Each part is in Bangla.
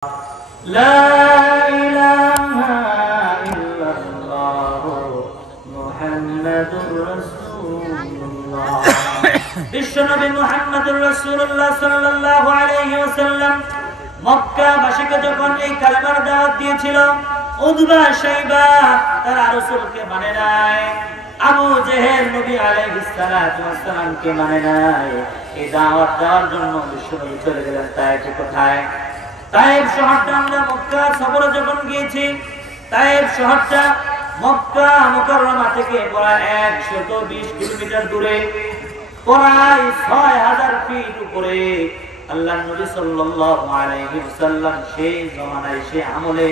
لا إله إلا الله محمد رسول الله বিশ্বনবী মুহাম্মদুর রাসূলুল্লাহ সাল্লাল্লাহু আলাইহি ওয়াসাল্লাম মক্কা বাসীকে যখন এই কালেমার দাওয়াত দিয়েছিল, উতবা শাইবা তারা রাসূলকে মানে নাই, আবু জেহেল নবী আলাইহিস সালাতু ওয়াস সালামকে মানে নাই। এই দাওয়াত দেওয়ার জন্য বিশ্বনবী চলে গেলেন তায়েফে। কোথায়? তায়েফ শহরটা আমরা মক্কা সফরে যখন গিয়েছি, তায়েফ শহরটা মক্কা মুকাররমা থেকে প্রায় 120 কিলোমিটার দূরে, প্রায় 6000 ফিট উপরে। আল্লাহর নবী সাল্লাল্লাহু আলাইহি ওয়াসাল্লাম সেই জমানায়, সেই আমলে,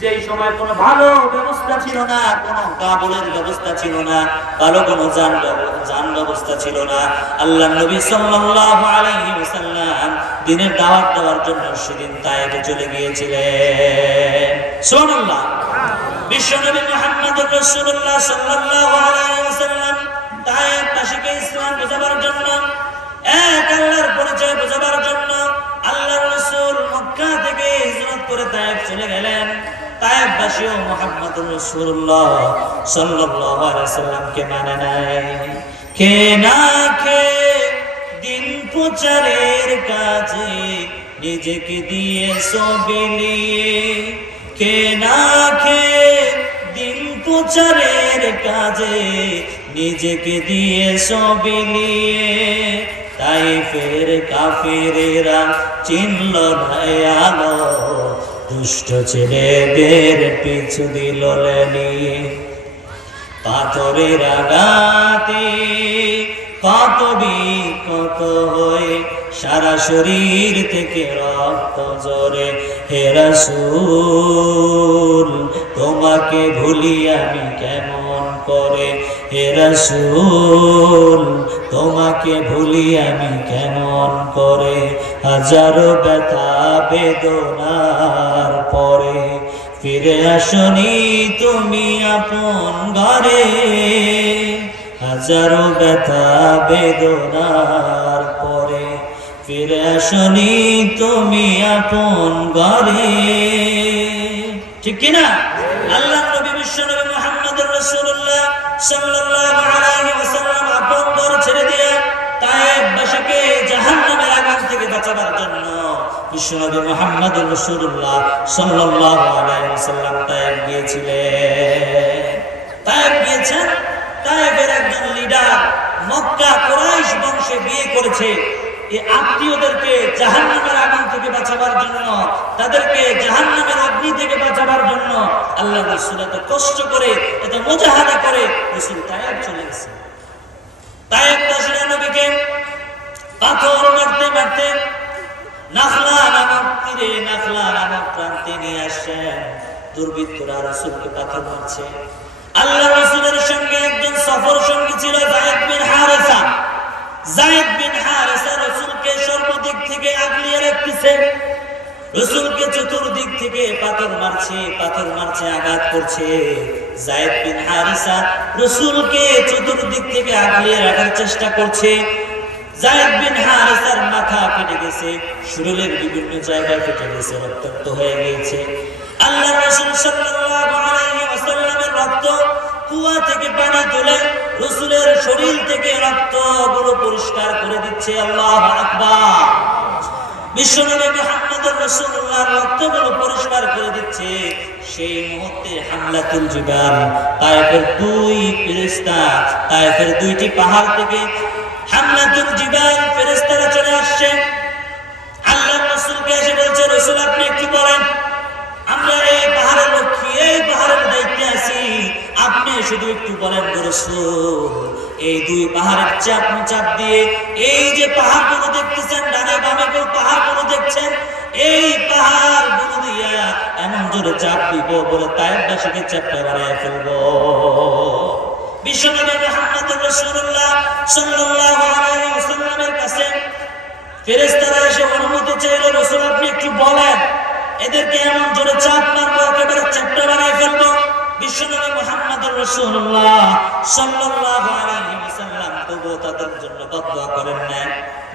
যেই সময় কোনো ভালো ব্যবস্থা ছিল না, কোনো কাবলের ব্যবস্থা ছিল না, ভালো কোনো যান ব্যবস্থা ছিল না, আল্লাহর নবী সাল্লাল্লাহু আলাইহি ওয়াসাল্লাম দ্বীনের দাওয়াত দেওয়ার জন্য সেদিন তায়েফে চলে গিয়েছিলেন। সুবহানাল্লাহ। বিশ্বনবী মুহাম্মদুর রাসূলুল্লাহ সাল্লাল্লাহু আলাইহি ওয়াসাল্লাম তায়েফবাসীকে ইসলাম বোঝাবার জন্য, এক আল্লাহর পরিচয় বোঝাবার জন্য আল্লাহর রাসূল মক্কা থেকে হিজরত করে তায়েফ চলে গেলেন। তায়েফবাসীও মুহাম্মদুর রাসূলুল্লাহ সাল্লাল্লাহু আলাইহি ওয়াসাল্লামকে মানে নাই। কে না কে দিন প্রচারের কাজে নিজেকে দিয়ে সবিলিয়ে, কে না কে দিন প্রচারের কাজে নিজেকে দিয়ে সবিলিয়ে, তায়েফের কাফিরেরা চিনল না আলো, দুষ্ট ছেলেদের পিছু দিল নিয়ে। পাথরের আঘাতে কত বিকত হয়ে সারা শরীর থেকে রক্ত ঝরে, হে রাসূল তোমাকে ভুলি আমি কেমন করে, হে রাসূল তোমাকে ভুলি আমি কেমন করে। হাজারো ব্যথা বেদনার পরে ফিরে আসনি তুমি আপন ঘরে, হাজারো ব্যথা বেদনার পরে ফিরে আসনি তুমি আপন ঘরে। ঠিক কিনা? আল্লাহ নবী বিশ্বনবী মুহাম্মদুর রাসূলুল্লাহ সাল্লাল্লাহু আলাইহি ওয়াসাল্লাম আপন ঘর ছেড়ে দিয়ে তায়েফবাসীকে জাহান্নামের আগুন থেকে বাঁচাবার জন্য বিশ্বনবী মুহাম্মদুর রাসূলুল্লাহ সাল্লাল্লাহু আলাইহি ওয়াসাল্লাম তায়েফ গিয়েছিলেন। তায়েফ গিয়েছেন। তায়েফের একজন লিডার মক্কা কুরাইশ বংশে বিয়ে করেছে। এই আত্মীয়দেরকে জাহান্নামের আগুন থেকে বাঁচাবার জন্য, তাদেরকে জাহান্নামের অগ্নি থেকে বাঁচাবার জন্য আল্লাহ রাসূল এত কষ্ট করে, এত মুজাহাদা করে রাসূল তায়েফ চলে গেছে। তায়েফবাসীরা নবীকে পাথর মারতে মারতে নাখলা নামক তীরে, নাখলা নামক প্রান্তে নিয়ে আসেন। দুর্বৃত্তরা রাসূলকে পাথর মারছে। আল্লাহ রাসূলের সঙ্গে একজন সফর সঙ্গী ছিল যায়েদ বিন হারেসা। যায়েদ বিন হারেসা রাসূলকে সর্বদিক থেকে আগলিয়ে রাখতেছে। রাসূলকে চতুর্দিক থেকে পাথর মারছে, আঘাত করছে। যায়েদ বিন হারেসা রাসূলকে চতুর্দিক থেকে আগলিয়ে রাখার চেষ্টা করছে। যায়েদ বিন হারেসার মাথা ফেটে গেছে, শরীরের বিভিন্ন জায়গায় ফেটে গেছে, রক্তাক্ত হয়ে গিয়েছে। আল্লাহ রাসূল সাল্লাল্লাহু আলাইহি ওয়াসাল্লামের রক্ত কুয়া থেকে পানি তুলে রাসূলের শরীর থেকে রক্তগুলো পরিষ্কার করে দিচ্ছে। আল্লাহু আকবার। বিশ্বনবী মুহাম্মদুর রাসূলুল্লাহর রক্তগুলো পরিষ্কার করে দিচ্ছে। সেই মুহূর্তে হামলাতুল জিবাল, তায়েফের দুই ফেরেশতা, তায়েফের দুইটি পাহাড় থেকে হামলাতুল জিবাল ফেরেশতারা চলে আসছে। আল্লাহর রাসূলকে এসে বলছে, রাসূল আপনি কি বলেন, আমরা এই পাহাড়ের লক্ষ্মী, এই পাহাড়ের দায়িত্বে আছি, আপনি শুধু একটু বলেন রাসূল, এই দুই পাহাড়ের চাপ দিয়ে এই যে পাহাড়গুলো দেখতেছেন, ডানে বামে পাহাড়গুলো দেখছেন, এই পাহাড়গুলো দিয়া এমন জোরে চাপ দিব বলে তায়েফবাসীকে চাপটা বাড়ায় ফেলবো। বিশ্বনবী মুহাম্মদুর রাসূলুল্লাহ সাল্লাল্লাহু আলাইহি ওয়াসাল্লামের কাছে ফেরেশতারা এসে অনুমতি চাইল, রাসূল আপনি একটু বলেন, এদেরকে এমন জোরে চাপ মারবো একেবারে চাপটা বানায় ফেলবো। বিশ্বনবী মুহাম্মদুর রাসূলুল্লাহ সাল্লাল্লাহু আলাইহি ওয়াসাল্লাম তবুও তাদের জন্য বদদুয়া করেন না।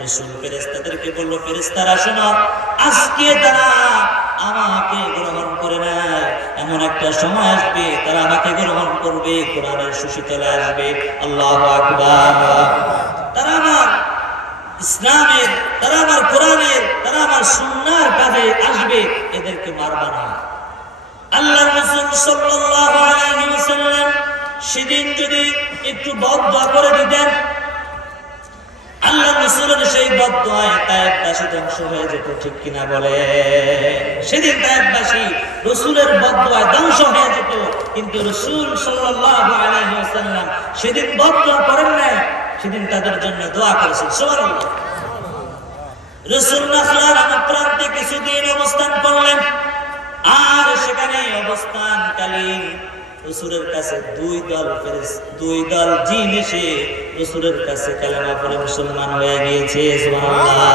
রাসূল ফেরেশতাদেরকে বলল, ফেরেশতারা শোনো, আজকে তারা আমার একটা সময় আসবে তারা আমাকে গ্রহণ করবে, কোরআনের সুশীতলে আসবে। আল্লাহু আকবার। তারা আমার ইসলামের, তারা আমার কোরআনের, তারা আমার সুন্নাহর কাজে আসবে, এদেরকে মারবা না। আল্লাহর রাসূল সাল্লাল্লাহু আলাইহি ওয়াসাল্লাম সেদিন যদি একটু বদদোয়া করে দিতেন, আল্লাহর রাসূলের সেই বদদোয়ায় তায়েফবাসী ধ্বংস হয়ে যেত, ঠিক কিনা বলে? সেদিন তায়েফবাসী রাসূলের বদদোয়ায় ধ্বংস হয়ে যেত, কিন্তু রাসূল সাল্লাল্লাহু আলাইহি ওয়াসাল্লাম সেদিন বদদোয়া করেন নাই, সেদিন তাদের জন্য দোয়া করেছেন। সুবহানাল্লাহ। রাসূল নাখলার প্রান্তে কিছুদিন অবস্থান করলেন, আর সেখানে অবস্থানকালীন রাসূলের কাছে দুই দল জিন এসে রাসূলের কাছে কালেমা পড়ে মুসলমান হয়ে গিয়েছে। সুবহানাল্লাহ।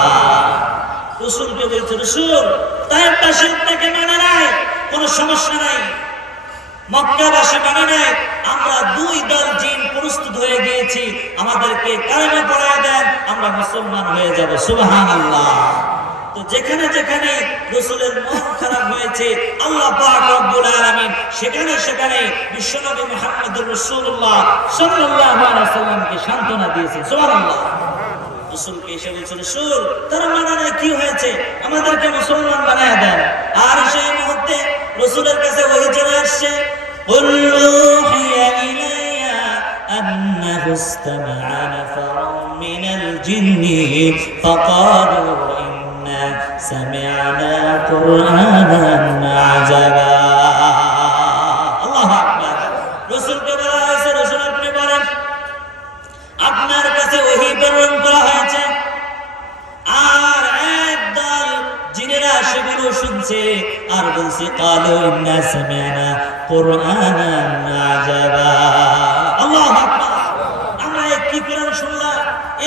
রাসূলকে বলছে, রাসূল তায়েফবাসী আপনাকে মানে নাই, কোনো সমস্যা নাই, মক্কাবাসী মানে নাই, আমরা দুই দল জিন প্রস্তুত হয়ে গিয়েছি, আমাদেরকে কালেমা পড়ায় দেন, আমরা মুসলমান হয়ে যাব। সুবহানাল্লাহ। তো যেখানে যেখানে রাসূলের মন খারাপ হয়েছে, আল্লাহ পাক রব্বুল আলামিন সেখানে সেখানে বিশ্বনবী মুহাম্মদুর রাসূলুল্লাহ সাল্লাল্লাহু আলাইহি ওয়াসাল্লামকে সান্ত্বনা দিয়েছেন। সুবহানাল্লাহ। রাসূলকে এসে বলছে, রাসূল তারা মানে না, কি হয়েছে, আমাদেরকে মুসলমান বানায় দেন। আর সেই মুহূর্তে রাসূলের কাছে ওহী চলে আসছে, কুল উহিয়া ইলাইয়া আন্নাহু ইসতামা'a নাফারুম মিনাল জিন্নি ফাকালু سمعنا قرآنا عجبا। আল্লাহু আকবার। রাসূলকে বলা হয়েছে, রাসূল আপনি বলেন, আপনার কাছে ওহী প্রেরণ করা হয়েছে, আর একদল জিনেরা সেগুলো শুনছে আর বলছে, ক্বালু ইন্না সামি'না কুরআনান আজাবা। আল্লাহু আকবার। আমরা কি কোরআন শুনলাম,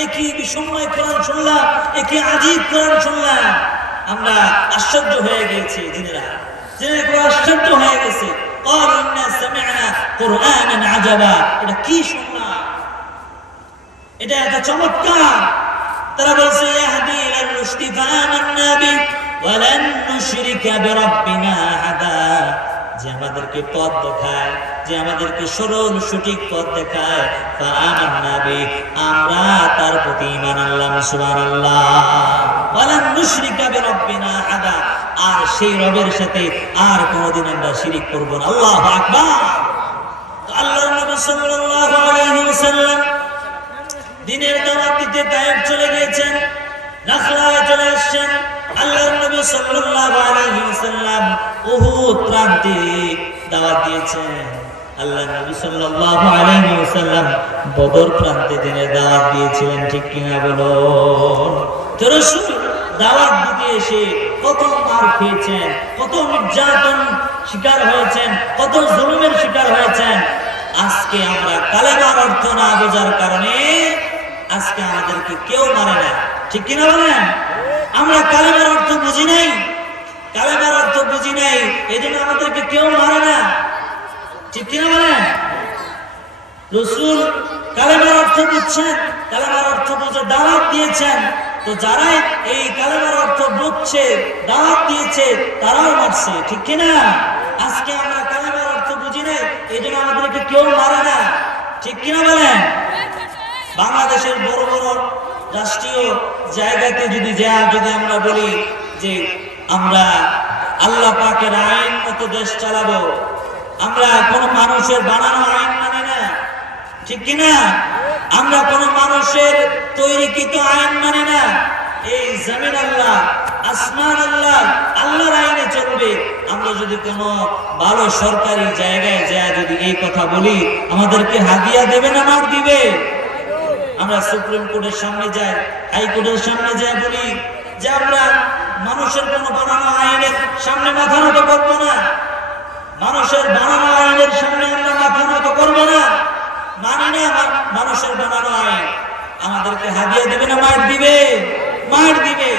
একই বিস্ময় কোরআন শুনলাম, একই আজীব কোরআন শুনলাম, আমরা আশ্চর্য হয়ে গেছি। জিনেরা আশ্চর্য হয়ে গেছে। ক্বালু ইন্না সামি'না কুরআনান আজাবা। এটা কি শুনলাম, এটা এত চমৎকার। তারা বলছে, ইয়াহদি ইলার রুশদি ফাআমান্না বি ওয়া লান নুশরিকা বিরাব্বিনা আহাদা। যে আমাদেরকে পথ দেখায়, যে আমাদেরকে সরল সঠিক পথ দেখায়, ফাআমান্না বি, আমরা তার প্রতি ঈমান আনলাম। সুবহানাল্লাহ। ওয়া লান নুশরিকা বিরাব্বিনা আহাদা, আর সেই রবের সাথে আর কোনদিন আমরা শিরক করব না। আল্লাহু আকবার। আল্লাহর নবী সাল্লাল্লাহু আলাইহি ওয়াসাল্লাম দিনের দাওয়াত দিতে তায়েফ চলে গিয়েছেন, নাখলায় চলে আসছেন। আল্লাহর নবী সাল্লাল্লাহু আলাইহি ওয়াসাল্লাম উহুদ প্রান্তে দাওয়াত দিয়েছেন। আল্লাহর নবী সাল্লাল্লাহু আলাইহি ওয়াসাল্লাম বদর প্রান্তে দিনের দাওয়াত দিয়েছিলেন, ঠিক কিনা বলুন? তো রাসূল দাওয়াত দিতে এসে কত মার খেয়েছেন, কত নির্যাতন শিকার হয়েছেন, কত জুলুমের শিকার হয়েছেন। আজকে আমরা কালেমার অর্থ না বোঝার কারণে আজকে আমাদেরকে কেউ মারে না, ঠিক কিনা বলেন? আমরা কালেমার অর্থ বুঝি নাই, কালেমার অর্থ বুঝি নাই, এই জন্য আমাদেরকে কেউ মারে না, ঠিক কিনা বলেন? রাসূল কালেমার অর্থ বুঝছেন, কালেমার অর্থ বুঝে দাওয়াত দিয়েছেন। তো যারা এই কালেমার অর্থ বুঝছে, দাওয়াত দিয়েছে, তারাও মারছে, ঠিক কিনা? আজকে আমরা কালেমার অর্থ বুঝি নাই, এই জন্য আমাদেরকে কেউ মারে না, ঠিক কিনা বলেন? বাংলাদেশের বড় বড় রাষ্ট্রীয় জায়গাতে যদি আমরা বলি যে আমরা আল্লাহ পাকের আইন মতো দেশ চালাবো, আমরা কোন মানুষের বানানো আইন মানে না, ঠিক কিনা? আমরা কোন মানুষের তৈরিকৃত আইন মানে না। এই জমিন আল্লাহ, আসমান আল্লাহ, আল্লাহর আইনে চলবে। আমরা যদি কোনো ভালো সরকারি জায়গায় যায় যদি এই কথা বলি, আমাদেরকে হাদিয়া দেবে না মার দিবে? আমরা সুপ্রিম কোর্টের সামনে যাই, হাইকোর্টের সামনে যাই, বলি যে আমরা মানুষের কোনো বানানো আইনের সামনে মাথা নত করবো না, মানুষের বানানো আইনের সামনে আমরা মাথা নত করবো না, মানি না মানুষের বানানো আইন। আমাদেরকে হাদিয়া দেবে না মার দিবে? মার দিবে।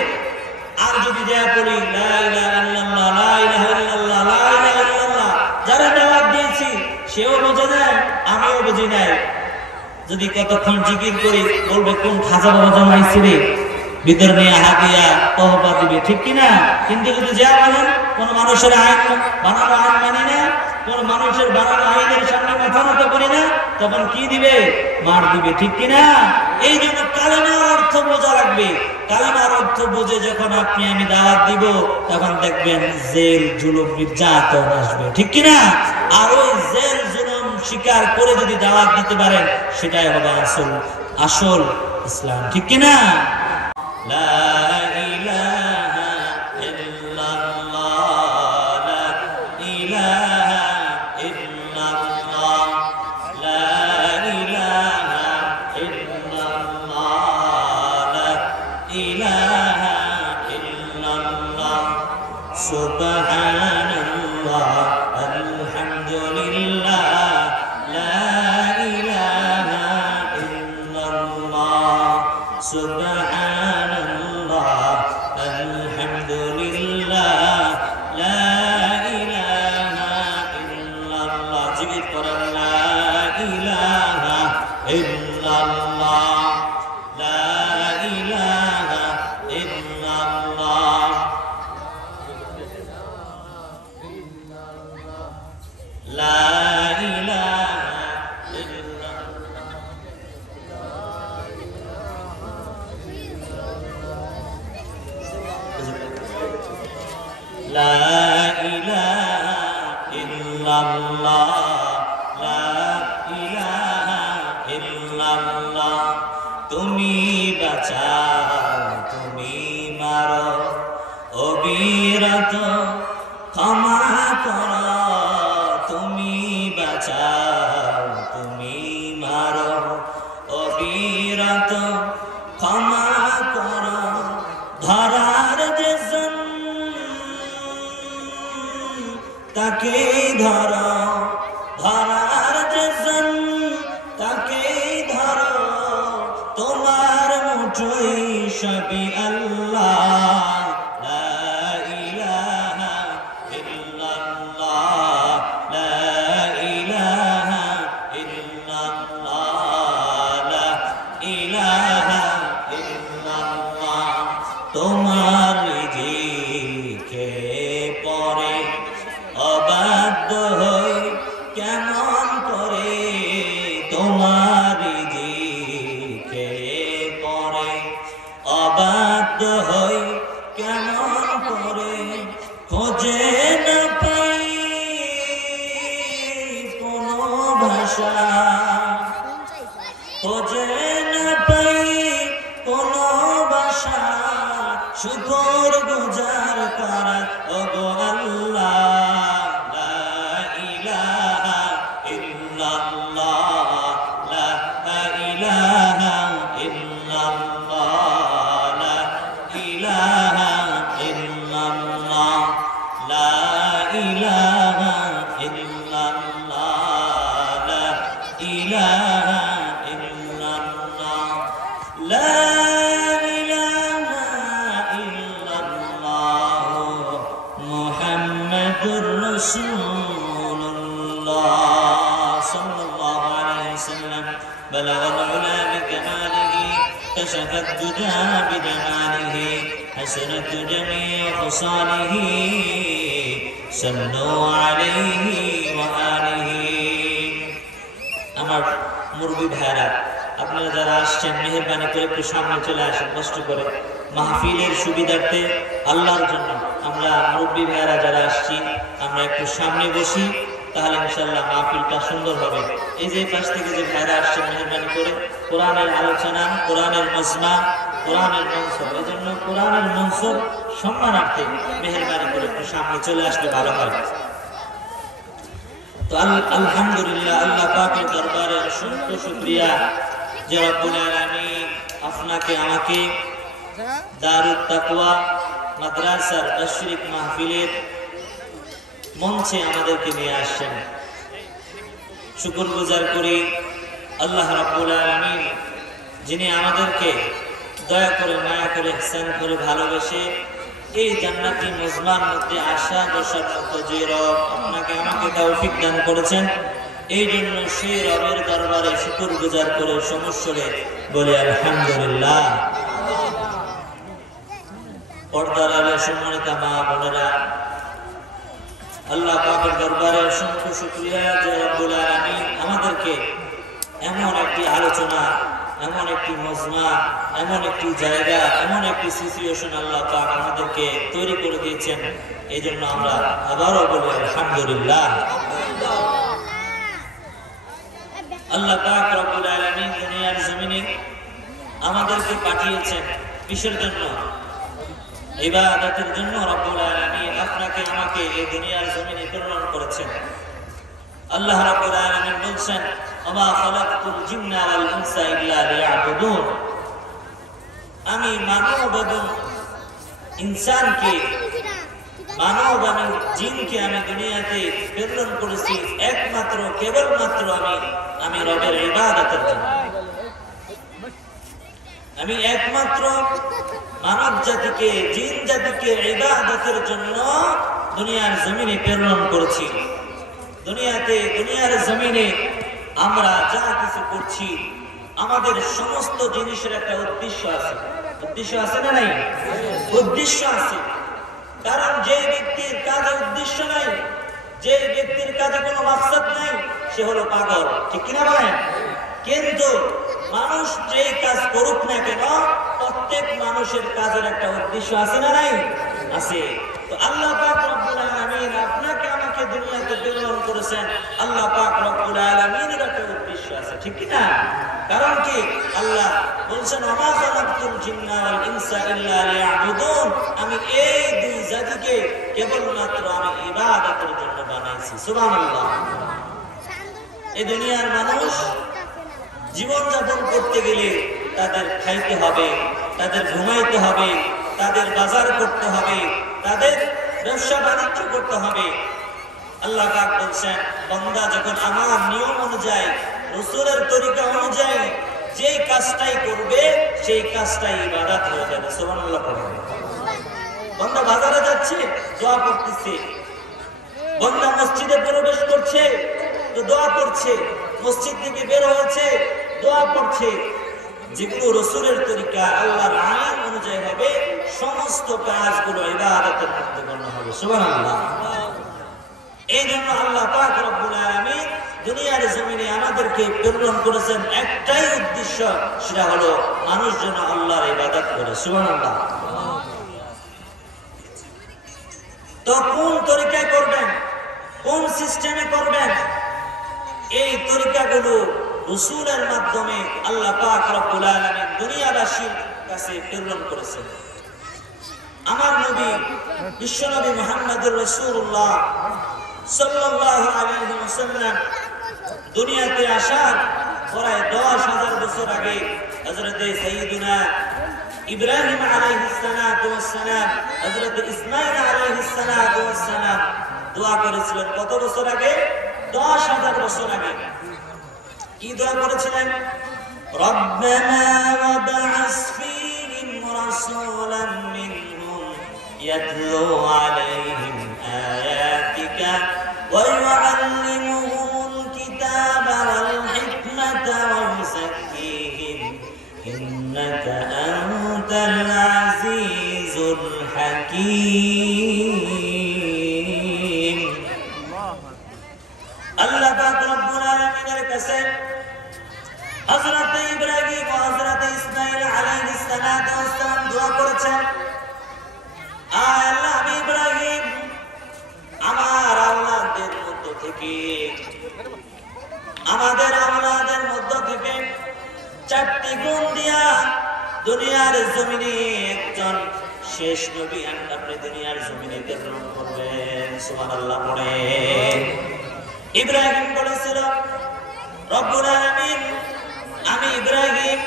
আর যদি যা বলি লা ইলাহা ইল্লাল্লাহ, লা ইলাহা ইল্লাল্লাহ, লা ইলাহা ইল্লাল্লাহ, যারা দাওয়াত দিয়েছি সেও বুঝে যায়, আমিও বুঝি নাই। যদি কতক্ষণ জিকির করি, বলবে কোন খাজা বাবা জমাইছে রে, ভিতর নিয়ে হাদিয়া তহবা দিবে, ঠিক কিনা? কিন্তু যদি যা বলেন কোন মানুষের আইন বানানো আইন মানে না, কোন মানুষের বানানো আইনের সামনে মাথা নত করি না, তখন কি দিবে? মার দিবে, ঠিক কিনা? এই জন্য কালেমার অর্থ বোঝা লাগবে। কালেমার অর্থ বুঝে যখন আপনি আমি দাওয়াত দিব, তখন দেখবেন জেল জুলুম নির্যাতন আসবে, ঠিক কিনা? আর ওই জেল জুলুম স্বীকার করে যদি দাওয়াত দিতে পারেন, সেটাই হবে আসল ইসলাম, ঠিক কিনা? লা ইলাহা ইল্লাল্লাহ, লা ইলাহা ইল্লাল্লাহ, লা ইলাহা ইল্লাল্লাহ, লা ইলাহা ইল্লাল্লাহ, সুবহানাল্লাহ, আলহামদুলিল্লাহ, লা ইলাহা ইল্লাল্লাহ, সুবহানাল্লাহ, আলহামদুলিল্লাহ, লা ইলাহা ইল্লাল্লাহ। জিকির করেন, লা ইলাহা ইল্লাল্লাহ, লা ইলাহা ইল্লাল্লাহ, লা ইলাহা লা ইলাহা ইল্লাল্লাহ, লা ইলাহা ইল্লাল্লাহ। তুমি বাঁচাও, তুমি মারো, অবিরত ক্ষমা করো। তুমি বাঁচাও, তুমি মারো, অবিরত ক্ষমা করো। ধরার যে তাকে ধরো, ধরার যে তাকে ধরো। তোমার মুঠোই সবই আল্লাহ, লা ইলাহা ইল্লাল্লাহ, লা ইলাহা ইল্লাল্লাহ, লা ইলাহা ইল্লাল্লাহ। তোমার রিজিকে পরে অবাধ্য হই কেমন করে, তোমার রিজিকে পরে অবাধ্য হই কেমন করে। খোঁজে না পাই কোনো ভাষা, খোঁজে না পাই কোনো ভাষা, শুকর গুজার করা ওগো আল্লাহ, লা ইলাহা ইল্লাল্লাহ, লা ইলাহা ইল্লাল্লাহ, লা ইলাহা ইল্লাল্লাহ, লা ইলাহা ইল্লাল্লাহ, লা ইলাহা ইল্লাল্লাহ, লা মুহাম্মাদুর রাসূলুল্লাহ সাল্লাল্লাহু আলাইহি ওয়াসাল্লাম। বালাগাল উলা বিকামালিহি, কাশাফাদ দুজা বিজামালিহি, হাসানাতু জামিউ খুসালিহি, সাল্লু আলাইহি ওয়া আলিহি। আমার মুরব্বি ভাইরা, আপনারা যারা আসছেন, মেহেরবানি করে একটু সামনে চলে আসেন, কষ্ট করে। মাহফিলের সুবিধার্থে, আল্লাহর জন্য আমরা মুরব্বি ভাইরা যারা আসছি, আমরা একটু সামনে বসি, তাহলে ইনশাআল্লাহ মাহফিলটা সুন্দর হবে। এই যে পাশ থেকে যে ভাইরা আসছেন, মেহেরবানি করে কোরআনের আলোচনা, কোরআনের মজমা, কোরআনের মনসব, এই জন্য কোরআনের মনসব সম্মানার্থে মেহেরবানি করে একটু সামনে চলে আসলে ভালো হয়। তো আলহামদুলিল্লাহ, আল্লাহ পাকের দরবারে অসংখ্য শুকরিয়া যে রব্বুল আলামিন আপনাকে আমাকে দারুত তাকওয়া মাদ্রাসার বার্ষিক মাহফিলের মঞ্চে আমাদেরকে নিয়ে আসছেন। শুকরগুজার করি আল্লাহ রাব্বুল আলামিন, যিনি আমাদেরকে দয়া করে, মায়া করে, ইহসান করে, ভালোবেসে এই জান্নাতি মজমার মধ্যে আসা বসার মতো যে রব আপনাকে আমাকে তৌফিক দান করেছেন, এই জন্য সেই রবের দরবারে শুকরগুজার করে সমস্যরে বলে আলহামদুলিল্লাহ। পর্দার আলে সম্মানিত মা বোনেরা, আল্লাহ পাকের দরবারে অসংখ্য শুকরিয়া যে রব্বুল আলামিন আমাদেরকে এমন একটি আলোচনা, এমন একটি মজমা, এমন একটি জায়গা, এমন একটি সিচুয়েশন আল্লাহ পাক আমাদেরকে তৈরি করে দিয়েছেন। এই জন্য আমরা আবারও বলি আলহামদুলিল্লাহ। আল্লাহ পাক রব্বুল আলামিন দুনিয়ার জমিনে আমাদেরকে পাঠিয়েছেন কিসের জন্য? ইবাদতের জন্য। রব্বুল আলামিন আপনাকে আমাকে এই দুনিয়ার জমিনে প্রেরণ করেছেন। আল্লাহ রাব্বুল আলামিন বলেন, ওমা খালাকতুল জিন্না ওয়াল ইনসা ইল্লা লিয়াবুদুন। আমি মানব এবং ইনসানকে, মানব এবং জিনকে আমি দুনিয়াতে প্রেরণ করেছি একমাত্র কেবলমাত্র আমি রবের ইবাদতের জন্য। আমি একমাত্র মানব জাতিকে, জিন জাতিকে ইবাদতের জন্য দুনিয়ার জমিনে প্রেরণ করেছি। দুনিয়ার জমিনে আমরা যা কিছু করছি, আমাদের সমস্ত জিনিসের একটা উদ্দেশ্য আছে। উদ্দেশ্য আছে না নাই? উদ্দেশ্য আছে। কারণ যে ব্যক্তির কাজে উদ্দেশ্য নাই, যে ব্যক্তির কাজে কোনো মাকসাদ নাই, সে হলো পাগল। ঠিক কিনা বলেন? কিন্তু মানুষ যে কাজ করুক না কেন, প্রত্যেক মানুষের কাজের একটা উদ্দেশ্য আছে না নাই? আছে। তো আল্লাহ পাক রব্বুল আলামিন আপনাকে আমাকে দুনিয়াতে প্রেরণ করেছেন। আল্লাহ পাক রব্বুল আলামিনের একটা উদ্দেশ্য আছে। ঠিক কি না? কারণ কি? আল্লাহ বলেন, ওমা খালাকতুল জিন্না ওয়াল ইনসা ইল্লা লিয়াবুদুন। আমি এই দুই জাতিকে কেবলমাত্র আমি ইবাদতের জন্য বানাইছি। সুবহানাল্লাহ। এই দুনিয়ার মানুষ জীবন যাপন করতে গেলে তাদের খাইতে হবে, তাদের ঘুমাইতে হবে, তাদের বাজার করতে হবে, তাদের ব্যবসা বাণিজ্য করতে হবে। আল্লাহ পাক বলছেন, বান্দা যখন আমার নিয়ম অনুযায়ী, রাসূলের তরিকা অনুযায়ী যেই কাজটাই করবে, সেই কাজটাই ইবাদত হয়ে যাবে। সুবহানাল্লাহ পড়ে। বান্দা বাজারে যাচ্ছে, দোয়া করতেছে। বান্দা মসজিদে প্রবেশ করছে, তো দোয়া করছে। মসজিদ থেকে বের হয়েছে, দোয়া করছে। যেগুলো রাসূলের তরিকা, আল্লাহর আইন অনুযায়ী হবে, সমস্ত কাজগুলো ইবাদতের মধ্যে গণ্য হবে। সুবহানাল্লাহ। এই জন্য আল্লাহ পাক রব্বুল আলামিন দুনিয়ার জমিনে আমাদেরকে প্রেরণ করেছেন একটাই উদ্দেশ্য, সেটা হলো মানুষ যেন আল্লাহর ইবাদত করে। সুবহানাল্লাহ। তো কোন তরিকায় করবেন, কোন সিস্টেমে করবেন? এই তরিকাগুলো রাসূলের মাধ্যমে আল্লাহ পাক রব্বুল আলামিন দুনিয়াবাসীর কাছে প্রেরণ করেছেন। আমার নবী বিশ্বনবী মুহাম্মদুর রাসূলুল্লাহ সাল্লাল্লাহু আলাইহি ওয়াসাল্লাম দুনিয়াতে আসার প্রায় 10,000 বছর আগে হযরত সাইয়্যিদুনা ইব্রাহিম আলাইহিস সালাতু ওয়াস সালাম, হযরত ইসমাঈল আলাইহিস সালাতু ওয়াস সালাম দোয়া করেছিলেন। কত বছর আগে? 10,000 বছর আগে। কি দোয়া করেছিলেন? রব্বানা ওয়াবআস ফীহিম রাসূলান মিনহুম ইয়াতলু আলাইহিম আয়াতিকা ওয়া ইউআল্লিমুহুমুল কিতাবা ওয়াল হিকমাতা ওয়া ইউযাক্কিহিম ইন্নাকা আনতাল আজিজুল হাকীম। আল্লাহ পাক রব্বুল আলামিনের কাছে হযরত ইব্রাহিম ও হযরত ইসমাঈল আলাইহিস সালাতু ওয়াস সালাম দোয়া করেছেন, আয় আল্লাহ, আমি ইব্রাহিম আমার আওলাদের মধ্য থেকে, আমাদের আওলাদের মধ্য থেকে 4টি গুণ দিয়া দুনিয়ার জমিনে একজন শেষ নবী আপনি দুনিয়ার জমিনে প্রেরণ করবেন। সুবহানাল্লাহ পড়ে। ইব্রাহিম বলেছিল, রব্বুল আলামিন, আমি ইব্রাহিম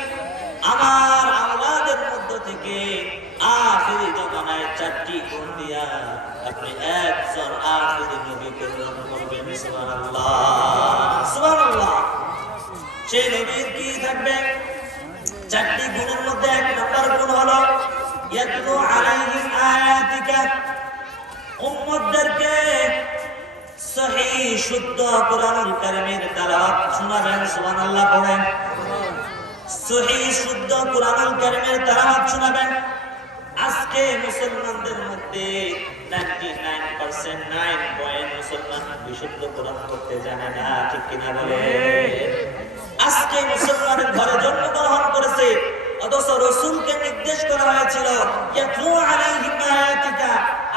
আমার আওলাদের মধ্য থেকে আখিরি জামানায় 4টি গুণ দিয়া আপনি একজন আখিরি নবী প্রেরণ করবেন। সুবহানাল্লাহ, সুবহানাল্লাহ। সেই নবীর কি থাকবে? 4টি গুণের মধ্যে 1 নম্বর গুণ হলো ইয়াতলু আলাইহিম আয়াতিকা, উম্মতদেরকে সহিহ শুদ্ধ কোরআনুল কারীমের তেলাওয়াত শোনাবেন। সুবহানাল্লাহ পড়েন। সহিহ শুদ্ধ কোরআনুল কারীমের তেলাওয়াত শোনাবেন। আজকে মুসলমানদের মধ্যে 99% মুসলমান বিশুদ্ধ কোরআন করতে জানে না, ঠিক কিনা বলে? আজকে মুসলমানের ঘরে জন্মগ্রহণ করেছে, অথচ রাসূলকে নির্দেশ করা হয়েছিল ইয়াতলু আলাইহিম আয়াতিকা,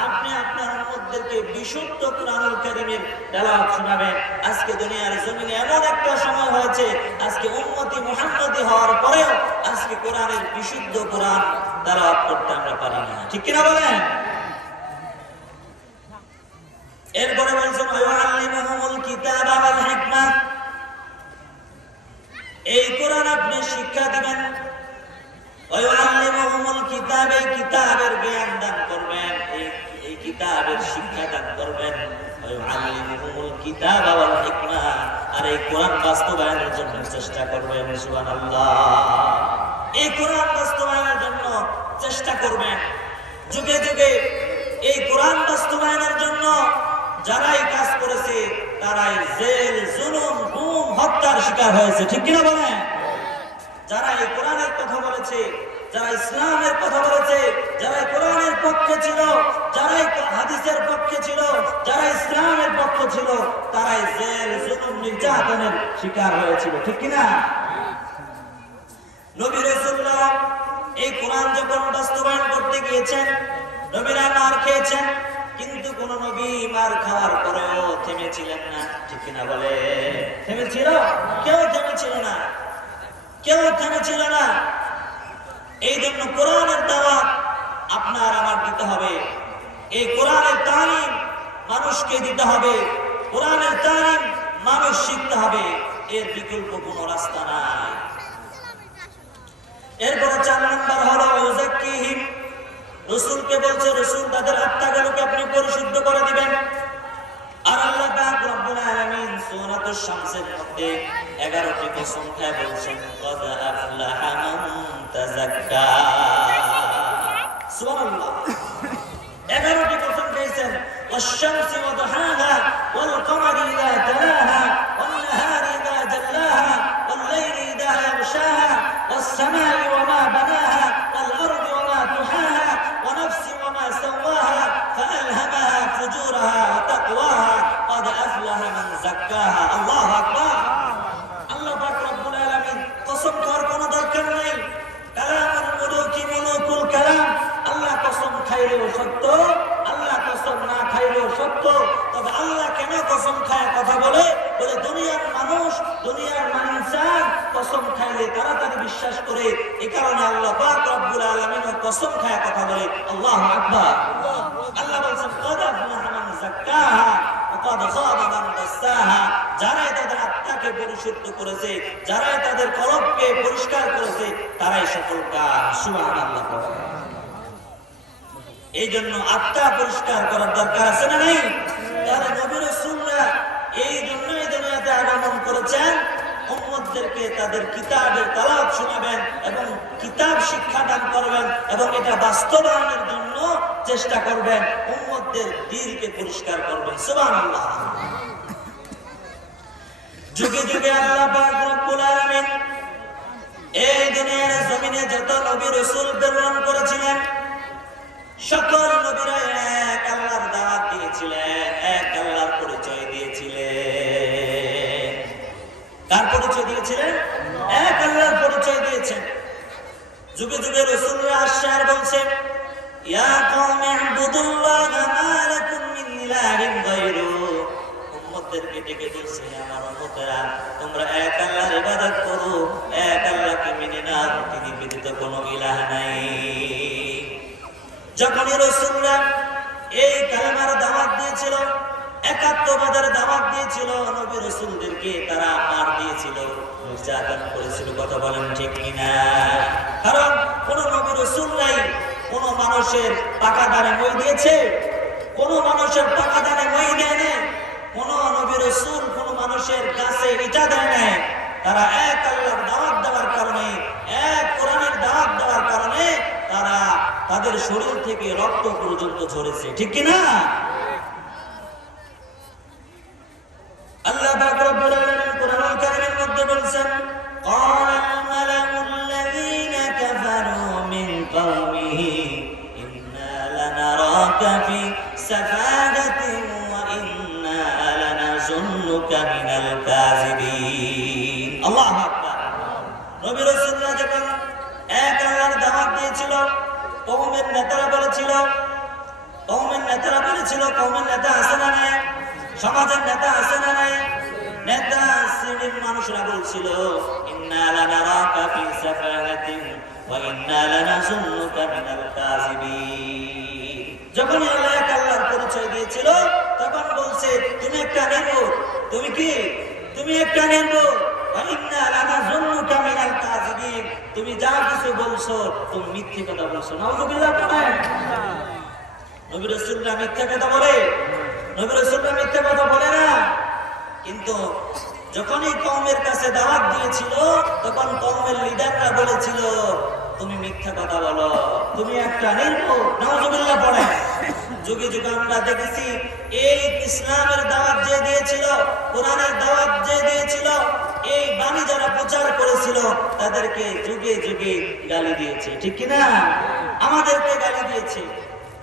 আপনি আপনার উম্মতদেরকে বিশুদ্ধ কোরআনুল কারীমের তেলাওয়াত শোনাবেন। আজকে দুনিয়ার জমিনে এমন একটা সময় হয়েছে, আজকে উম্মতি মুহাম্মদী হওয়ার পরেও আজকে কোরআনের বিশুদ্ধ কোরআন তেলাওয়াত করতে আমরা পারি না, ঠিক কিনা বলেন? এরপরে বলছেন ওয়াআল্লিমুহুমুল কিতাবা ওয়াল হিকমা, এই কোরআন আপনি শিক্ষা দিবেন। ওয়াআল্লিমুহুমুল কিতাব, এই কিতাবের জ্ঞান দান করবেন, এই কিতাবের শিক্ষা দান করবেন। ওয়াআল্লিমুহুমুল কিতাবা ওয়াল হিকমা, আর এই কোরআন বাস্তবায়নের জন্য চেষ্টা করবেন। সুবহানাল্লাহ, এই কোরআন বাস্তবায়নের জন্য চেষ্টা করবেন। যুগে যুগে এই কোরআন বাস্তবায়নের জন্য যারাই কাজ করেছে তারাই জেল, জুলুম, গুম, হত্যার শিকার হয়েছে, ঠিক কিনা বলেন? যারা এই কোরআনের কথা বলেছে, যারা ইসলামের কথা বলেছে, যারা কোরআনের পক্ষে ছিল, যারা হাদিসের পক্ষে ছিল, যারা ইসলামের পক্ষে ছিল, তারাই জেল, জুলুম, নির্যাতনের শিকার হয়েছিল, ঠিক কিনা? নবী রাসূলুল্লাহ এই কোরআন যখন বাস্তবায়ন করতে গিয়েছেন, নবীরা মার খেয়েছেন, কিন্তু কোন নবী মার খাওয়ার পরেও থেমেছিলেন না, ঠিক কিনা বলে? থেমেছিল? কেউ থেমেছিল না, কেউ থেমেছিল না। এই জন্য কোরআনের দাওয়াত আপনার আমার দিতে হবে, এই কোরআনের তালিম মানুষকে দিতে হবে, কোরআনের তালিম মানুষ শিখতে হবে, এর বিকল্প কোনো রাস্তা নাই। এরপরে 4 নম্বর হলো ইউযাক্কিহিম, রাসূলকে বলছে রাসূল তাদের আত্মাগুলোকে আপনি পরিশুদ্ধ করে দিবেন। আর আল্লাহ পাক রব্বুল আলামিন সূরাতুশ শামসের মধ্যে 11টি কসম খেয়ে বলছেন ক্বাদ আফলাহা মান তাযাক্কা। সুবহানাল্লাহ, 11টি কসম খেয়েছেন, ওয়াশ-শামসি ওয়া দুহাহা ওয়াল কমারি ইযা তালাহা ওয়ান নাহারি ইযা জাল্লাহা ওয়াল লাইলি ইযা ইয়াগশাহা ওয়াস সামাই ওয়া মা বানাহা ওয়াল আরদি ওয়া মা তুহাহা ওয়া নাফসি ওয়া মা সাওয়াহা ফাআলহামাহা ফুজুরাহা ওয়া তাকওয়াহা ক্বাদ আফলাহা মান যাক্কাহা। আল্লাহু আকবার। আল্লাহ পাক রব্বুল আলামিন কসম করার কোনো দরকার নাই, কালামুল মুলুকি মুলুকুল কালাম, আল্লাহ কসম খাইলেও সত্য, আল্লাহ কসম না খাইলেও সত্য। তবে আল্লাহ কেন কসম খায় কথা বলে? বলে দুনিয়ার মানুষ, দুনিয়ার ইনসান কসম খাইলে তাড়াতাড়ি বিশ্বাস করে, এই কারণে আল্লাহ পাক রব্বুল আলামিন কসম খায় কথা বলে। আল্লাহু আকবার। আল্লাহ বলেন ক্বাদ আফলাহা মান যাক্কাহা ওয়া ক্বাদ খাবা মান দাসসাহা, যারাই তাদের আত্মাকে পরিশুদ্ধ করেছে, যারাই তাদের কলবকে পরিষ্কার করেছে, তারাই সফল কাম। সুবহানাল্লাহ। এই জন্য আত্মা পরিষ্কার করার দরকার আছে না নাই? তাহলে নবী রাসূলরা এই জন্যই দুনিয়াতে আগমন করেছেন, উম্মতদেরকে তাদের কিতাবের তেলাওয়াত শোনাবেন এবং কিতাব শিক্ষা দান করবেন এবং এটা বাস্তবায়নের জন্য চেষ্টা করবেন, উম্মতদের দিলকে পরিষ্কার করবেন। সুবহানাল্লাহ। যুগে যুগে আল্লাহ পাক রব্বুল আলামিন এই দুনিয়ার জমিনে যত নবী রাসূল প্রেরণ করেছিলেন, সকল নবীরা এক আল্লাহর দাওয়াত দিয়েছিলেন, এক আল্লাহর পরিচয় দিয়েছিলেন। কার পরিচয় দিয়েছিলেন? এক আল্লাহর পরিচয় দিয়েছেন। যুগে যুগে রাসূলরা আসছেন, বলছেন ইয়া কওমি ইবুদুল্লাহা মা লাকুম মিন ইলাহিন গায়রু, উম্মতদেরকে ডেকে বলছে আমার উম্মতেরা তোমরা এক আল্লাহর ইবাদত করো, এক আল্লাহকে মেনে নাও, তিনি ব্যতীত কোনো ইলাহ নাই। যখন রাসূলরা এই কালেমার দাওয়াত দিয়েছিল, একাত্মবাদের দাওয়াত দিয়েছিল, নবী রাসূলদেরকে তারা মার দিয়েছিল, নির্যাতন করেছিল। কথা বলেন ঠিক কিনা? কারণ কোন নবী রাসূল নাই কোন মানুষের পাকা দানে মই দিয়েছে, কোন মানুষের পাকা দানে মই দেয় না, কোন নবী রাসূল কোন মানুষের কাছে ইটা দেয় না। তারা এক আল্লাহর দাওয়াত দেওয়ার কারণে, এক কোরআনের দাওয়াত দেওয়ার কারণে তারা তাদের শরীর থেকে রক্ত পর্যন্ত ঝরেছে, ঠিক কিনা? আল্লাহ পাক রব্বুল আলামিন কোরআনুল কারীমের মধ্যে বলেন ক্বালাল মালাউল্লাযীনা কাফারু মিন কওমিহি ইন্না লানারাকা ফি সাফাদাতিন ওয়া ইন্না নেতারা বলেছিল, কওমের নেতারা বলেছিল, কওমের নেতা আছে না নাই, সমাজের নেতা আছে না নাই, নেতা শ্রেণীর মানুষরা বলছিল ইন্না লানারাকা ফি সাফাহাতিন ওয়া ইন্না লানাযুন্নুকা মিনাল কাযিবিন। যখন আল্লাহ আল্লাহর পরিচয় দিয়েছিল তখন বলছে তুমি একটা নির্বোধ, তুমি কি, তুমি একটা নির্বোধ, ওয়া ইন্না লানাযুন্নুকা মিনাল কাযিবিন, তুমি যা কিছু বলছো তুমি মিথ্যে কথা বলছো। নাউযুবিল্লাহ। নবী রাসূলরা মিথ্যা কথা বলে? নবী রাসূলরা মিথ্যা কথা বলে না। কিন্তু যখন এই কওমের কাছে দাওয়াত দিয়েছিল তখন কওমের লিডাররা বলেছিল তুমি মিথ্যা কথা বলো, তুমি একটা নির্বোধ। নাউযুবিল্লাহ পড়ে। যুগে যুগে আমরা দেখেছি এই ইসলামের দাওয়াত যে দিয়েছিল, কোরআনের দাওয়াত যে দিয়েছিল, এই বাণী যারা প্রচার করেছিল তাদেরকে যুগে যুগে গালি দিয়েছে, ঠিক কি না? আমাদেরকে গালি দিয়েছে।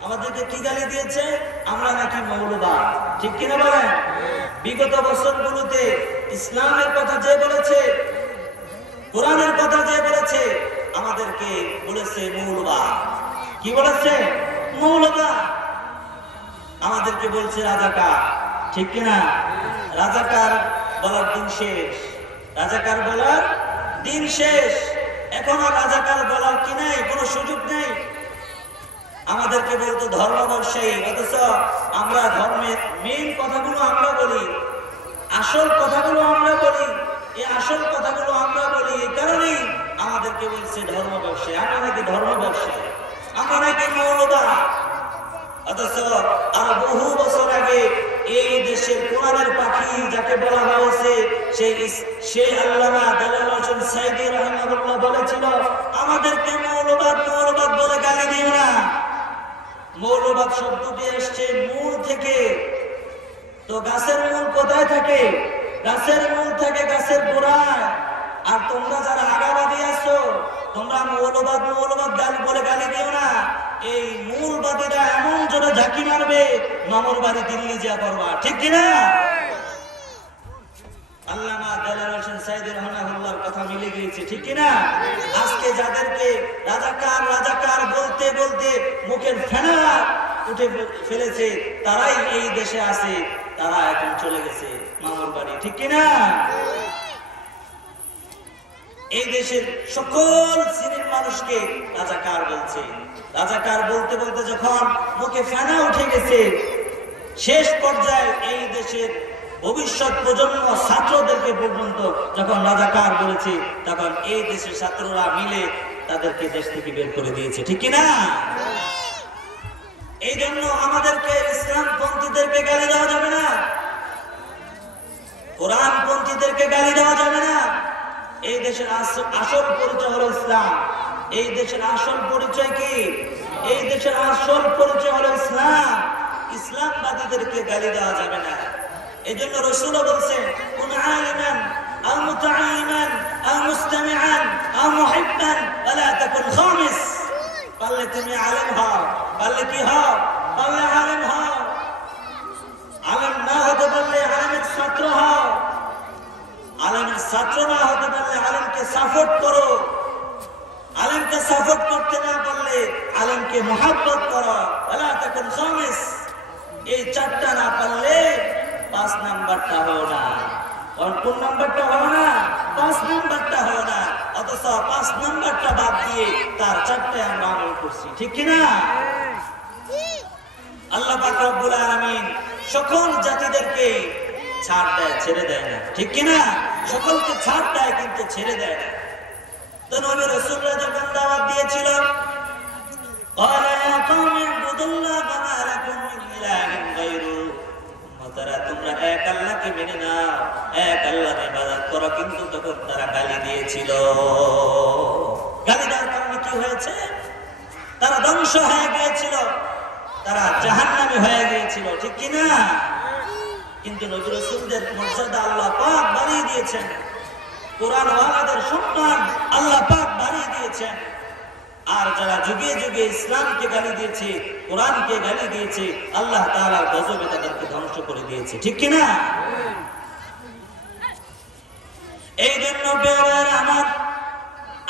আমাদেরকে কি গালি দিয়েছে? আমরা নাকি মৌলবাদ, ঠিক কিনা বলেন? বিগত বছরগুলোতে ইসলামের কথা যে বলেছে, কোরআনের কথা যে বলেছে, আমাদেরকে বলেছে মৌলবাদ। কি বলেছে? মৌলবাদ। আমাদেরকে বলছে রাজাকার, ঠিক কিনা? রাজাকার বলার দিন শেষ, রাজাকার বলার দিন শেষ। এখন আর রাজাকার বলার কি নাই, কোনো সুযোগ নেই। আমাদেরকে বলতো ধর্ম ব্যবসায়ী, অথচ আমরা ধর্মের মেইন কথাগুলো আমরা বলি, আসল কথাগুলো আমরা বলি। এই আসল কথাগুলো আমরা বলি এই কারণেই আমাদেরকে বলছে ধর্ম ব্যবসায়ী। আমরা নাকি ধর্ম ব্যবসায়ী, আমরা নাকি মৌলবাদ। অথচ আর বহু বছর আগে এই দেশের কোরআনের পাখি যাকে বলা হয়েছে সেই আল্লামা দেলাওয়ার হোসেন সাইদি রাহিমাহুল্লাহ বলেছিল আমাদেরকে মৌলবাদ মৌলবাদ বলে গালি দিও না। মৌলবাদ শব্দটি আসছে মূল থেকে। তো গাছের মূল কোথায় থাকে? গাছের মূল থাকে গাছের গোড়ায়। আর তোমরা যারা আগাবাদী আছো তোমরা মৌলবাদ মৌলবাদ গালি বলে গালি দিও না। এই মূলবাদীরা এমন জোরে ঝাঁকি মারবে মামুর বাড়ি দিল্লি যা করবা, ঠিক কিনা? আল্লামা দেলাওয়ার হোসেন সাইদি রাহিমাহুল্লাহর কথা মিলে গিয়েছে, ঠিক কিনা? আজকে যাদেরকে রাজাকার রাজাকার বলতে বলতে মুখের ফেনা উঠে ফেলেছে তারাই এই দেশে আছে, তারা এখন চলে গেছে মামুর বাড়ি, ঠিক কিনা? এই দেশের সকল শ্রেণীর মানুষকে রাজাকার বলছে। রাজাকার বলতে বলতে যখন মুখে ফেনা উঠে গেছে, শেষ পর্যায়ে এই দেশের ভবিষ্যৎ প্রজন্ম ছাত্রদেরকে পর্যন্ত যখন রাজাকার বলেছে তখন এই দেশের ছাত্ররা মিলে তাদেরকে দেশ থেকে বের করে দিয়েছে, ঠিক কিনা? এই জন্য আমাদেরকে ইসলামপন্থীদেরকে গালি দেওয়া যাবে না, কোরআনপন্থীদেরকে গালি দেওয়া যাবে না। এই দেশের আসল পরিচয় হলো ইসলাম। এই দেশের আসল পরিচয় কি? এই দেশের আসল পরিচয় হলো ইসলাম। ইসলামবাদীদেরকে গালি দেওয়া যাবে না। এই জন্য রাসূল বলেছেন কুন আলিমান আও মুতাআল্লিমান আও মুস্তামিআন আও মুহিব্বান ওয়ালা তাকুন খামিস। পারলে তুমি আলেম হও, পারলে কি হও? পারলে আলেম হও। আলেম না হতে পারলে আলেমের ছাত্র হও। আলেমের ছাত্র না হতে পারলে আলেমকে সাপোর্ট করো। আলেমকে সাপোর্ট করতে না পারলে আলেমকে মুহাব্বত করো। ওয়ালা তাকুন খামিস। এই চারটা না পারলে 5 নাম্বারটা হও না। কোন নাম্বারটা হও না? 5 নাম্বারটা হও না। অথচ 5 নাম্বারটা বাদ দিয়ে তার 4টায় আমরা আমল করছি, ঠিক কিনা? আল্লাহ পাক রব্বুল আলামিন সকল জাতিদেরকে ছাড় দেয়, ছেড়ে দেয় না, ঠিক কিনা? সকলকে ছাড় দেয় কিন্তু ছেড়ে দেয় না। তো নবী রাসূলরা যখন দাওয়াত দিয়েছিল ক্বালা ইয়া কওমি ইবুদুল্লাহ ওয়া মা লাকুম মিন ইলাহিন গায়রু, উম্মতরা তোমরা এক আল্লাহকে মেনে নাও, এক আল্লাহর ইবাদত করো। কিন্তু তখন তারা গালি দিয়েছিল। গালি দেওয়ার কারণে কি হয়েছে? তারা ধ্বংস হয়ে গিয়েছিল, তারা জাহান্নামী হয়ে গিয়েছিল, ঠিক কিনা? কিন্তু নবী রাসূলদের মর্যাদা আল্লাহ পাক বাড়িয়ে দিয়েছেন, কোরআন ওয়ালাদের সম্মান আল্লাহ পাক বাড়িয়ে দিয়েছেন। আর যারা যুগে যুগে ইসলামকে গালি দিয়েছে, কোরআনকে গালি দিয়েছে, আল্লাহ তাআলার গজবে তাদেরকে ধ্বংস করে দিয়েছে, ঠিক কিনা? এই জন্য আমার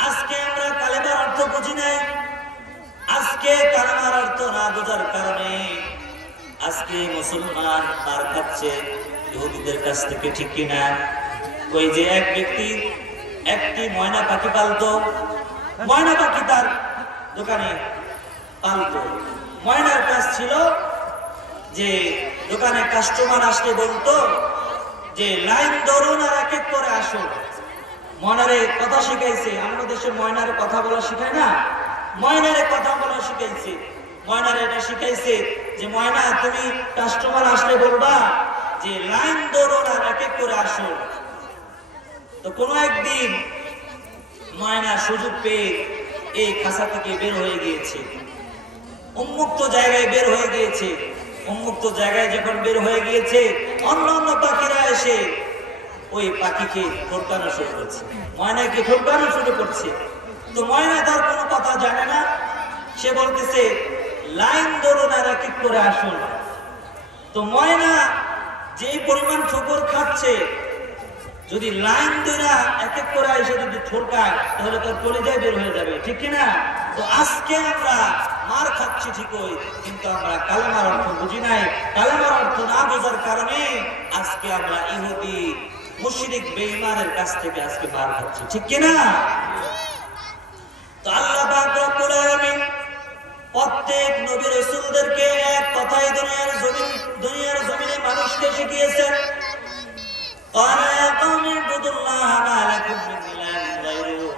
আজকে আমরা কালেমার অর্থ বুঝি নাই, আজকে আজকে কালেমার অর্থ না বোঝার কারণে আজকে মুসলমান মার খাচ্ছে ইহুদিদের কাছ থেকে, ঠিক কিনা? ওই যে এক ব্যক্তি একটি ময়না পাখি পালতো, ময়না পাখি তার দোকানে পালতো। ময়নার কাজ ছিল যে দোকানে কাস্টমার আসলে বলতো যে লাইন ধরুন আর এক এক করে আসুন। ময়নারে কথা শিখাইছে, আমাদের দেশে ময়নারে কথা বলা শিখায় না, ময়নারে কথা বলা শিখাইছে। ময়নারে এটা শিখাইছে যে ময়না তুমি কাস্টমার আসলে বলবা যে লাইন ধরুন আর এক এক করে আসুন। তো কোনো একদিন ময়না সুযোগ পেয়ে এই খাঁচা থেকে বের হয়ে গিয়েছে, উন্মুক্ত জায়গায় বের হয়ে গিয়েছে। উন্মুক্ত জায়গায় যখন বের হয়ে গিয়েছে, অন্য অন্য পাখিরা এসে ওই পাখিকে ঠোরকানো শুরু করছে, ময়নাকে ঠোরকানো শুরু করছে। তো ময়না তার কোনো কথা জানে না, সে বলতেছে লাইন ধরুন আর এক এক করে আসুন। তো ময়না যেই পরিমাণ ঠোকর খাচ্ছে, যদি লাইন ধরে এক এক করে এসে যদি ঠোরকায় তাহলে তার কলিজায় বের হয়ে যাবে, ঠিক কিনা? তো আজকে আমরা মার খাচ্ছি ঠিকই, কিন্তু আমরা কালেমার অর্থ বুঝি নাই। কালেমার অর্থ না বোঝার কারণে আজকে আমরা ইহুদি মুশরিক বেঈমানের কাছ থেকে আজকে মার খাচ্ছি, ঠিক কিনা? তো আল্লাহ পাক রব্বুল আলামিন প্রত্যেক নবী রাসূলদেরকে এক কথাই দুনিয়ার জমিনে মানুষকে শিখিয়েছেন। قال يا قوم اعبدوا الله ما لكم من إله غيره।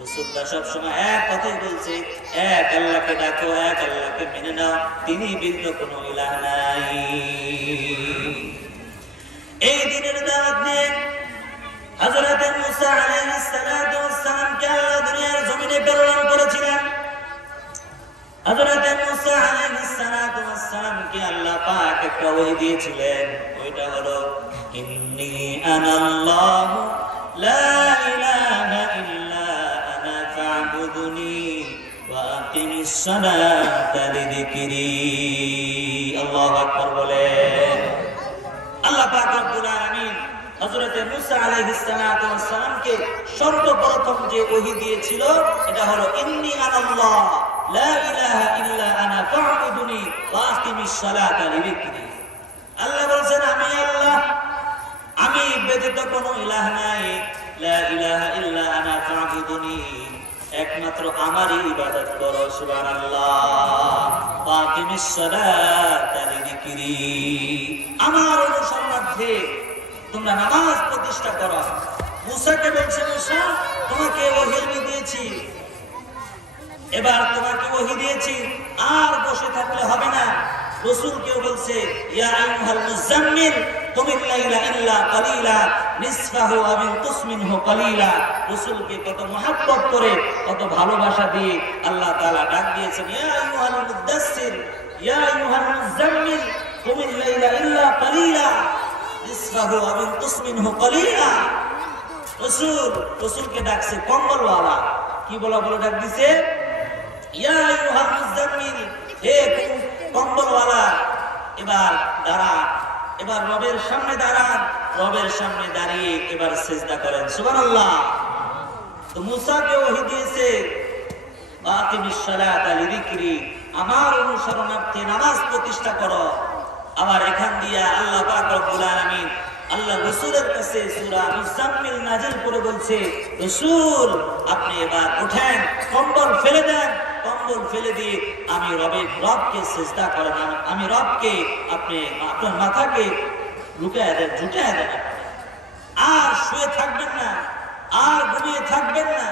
রাসূলরা সব সময় এক কথাই বলছে, এক আল্লাহকে ডাকো, এক আল্লাহকে মেনে নাও, তিনি ভিন্ন কোনো ইলাহ নাই। এই দিনের দাওয়াত নিয়ে হযরত মুসা আলাইহিস সালাতু ওয়াস সালামকে আল্লাহ দুনিয়ার জমিনে প্রেরণ করেছিলেন। হযরত মুসা আলাইহিস সালাতু ওয়াস সালামকে আল্লাহ পাক একটা ওহী দিয়েছিলেন, ওইটা হলো ইন্নী আনাল্লাহু লা ইলাহা ইল্লা আনা ফা'বুদুনি ওয়া আকিমিস সালাতা লিযিকরি। আল্লাহু আকবার বলেন। আল্লাহ পাক রব্বুল আলামিন হযরত মুসা আলাইহিস সালাতু ওয়াস সালামকে সর্বপ্রথম যে ওহী দিয়েছিল এটা হলো ইন্নী আনাল্লাহ লা ইলাহা ইল্লা আনা ফা'বুদুনি ওয়া আকিমিস সালাতা লিযিকরি। আল্লাহ বলেন আমি আল্লাহ, আমি ব্যতীত কোনো ইলাহ নাই, লা ইলাহা ইল্লা আনা ফা'বুদুনি, একমাত্র আমারই ইবাদত করো, সুবহানাল্লাহ, ওয়া আকিমিস সালাতা লিযিকরি, আমার অনুসরণার্থে তোমরা নামাজ প্রতিষ্ঠা করো। মুসাকে বলছে মুসা তোমাকে ওহী দিয়েছি, এবার তোমাকে ওহী দিয়েছি, আর বসে থাকলে হবে না। রাসূলকেও বলছে ইয়া আইয়ুহাল মুযাম্মিল কুমিল লাইলা ইল্লা কালিলা নিসফাহু আও ইনকুস মিনহু কালিলা। রাসূলকে কত মহব্বত করে, কত ভালোবাসা দিয়ে আল্লাহ তাআলা ডাক দিয়েছেন, ইয়া আইয়ুহাল মুদাসসির ইয়া আইয়ুহাল মুযাম্মিল কুমিল লাইলা ইল্লা কালিলা নিসফাহু আও ইনকুস মিনহু কালিলা। রাসূলকে ডাকছে কম্বলওয়ালা, কি বলে ডাক দিছে, ইয়া আইয়ুহাল মুযাম্মিল, হে কম্বলওয়ালা, এবার দাঁড়া, এবার রবের সামনে দাঁড়ান, রবের সামনে দাঁড়িয়ে এবার সিজদা করেন, সুবহানাল্লাহ। তো মুসাকে ওহী দিয়েছে আকিমিস সালাতা লিযিকরি, আমার অনুসরণার্থে নামাজ প্রতিষ্ঠা করো। আবার এখান দিয়া আল্লাহ পাক রব্বুল আলামিন আল্লাহ রাসূলের কাছে সূরা মুযাম্মিল নাযিল করে বলছে, রাসূল আপনি এবার ওঠেন, কম্বল ফেলে দেন, কম্বল ফেলে দিয়ে আমি রবকে সিজদা করেন, আমি রবকে আপনি আপনার মাথাকে লুকায় দেন, ঝুঁকায় দেন, আর শুয়ে থাকবেন না, আর ঘুমিয়ে থাকবেন না,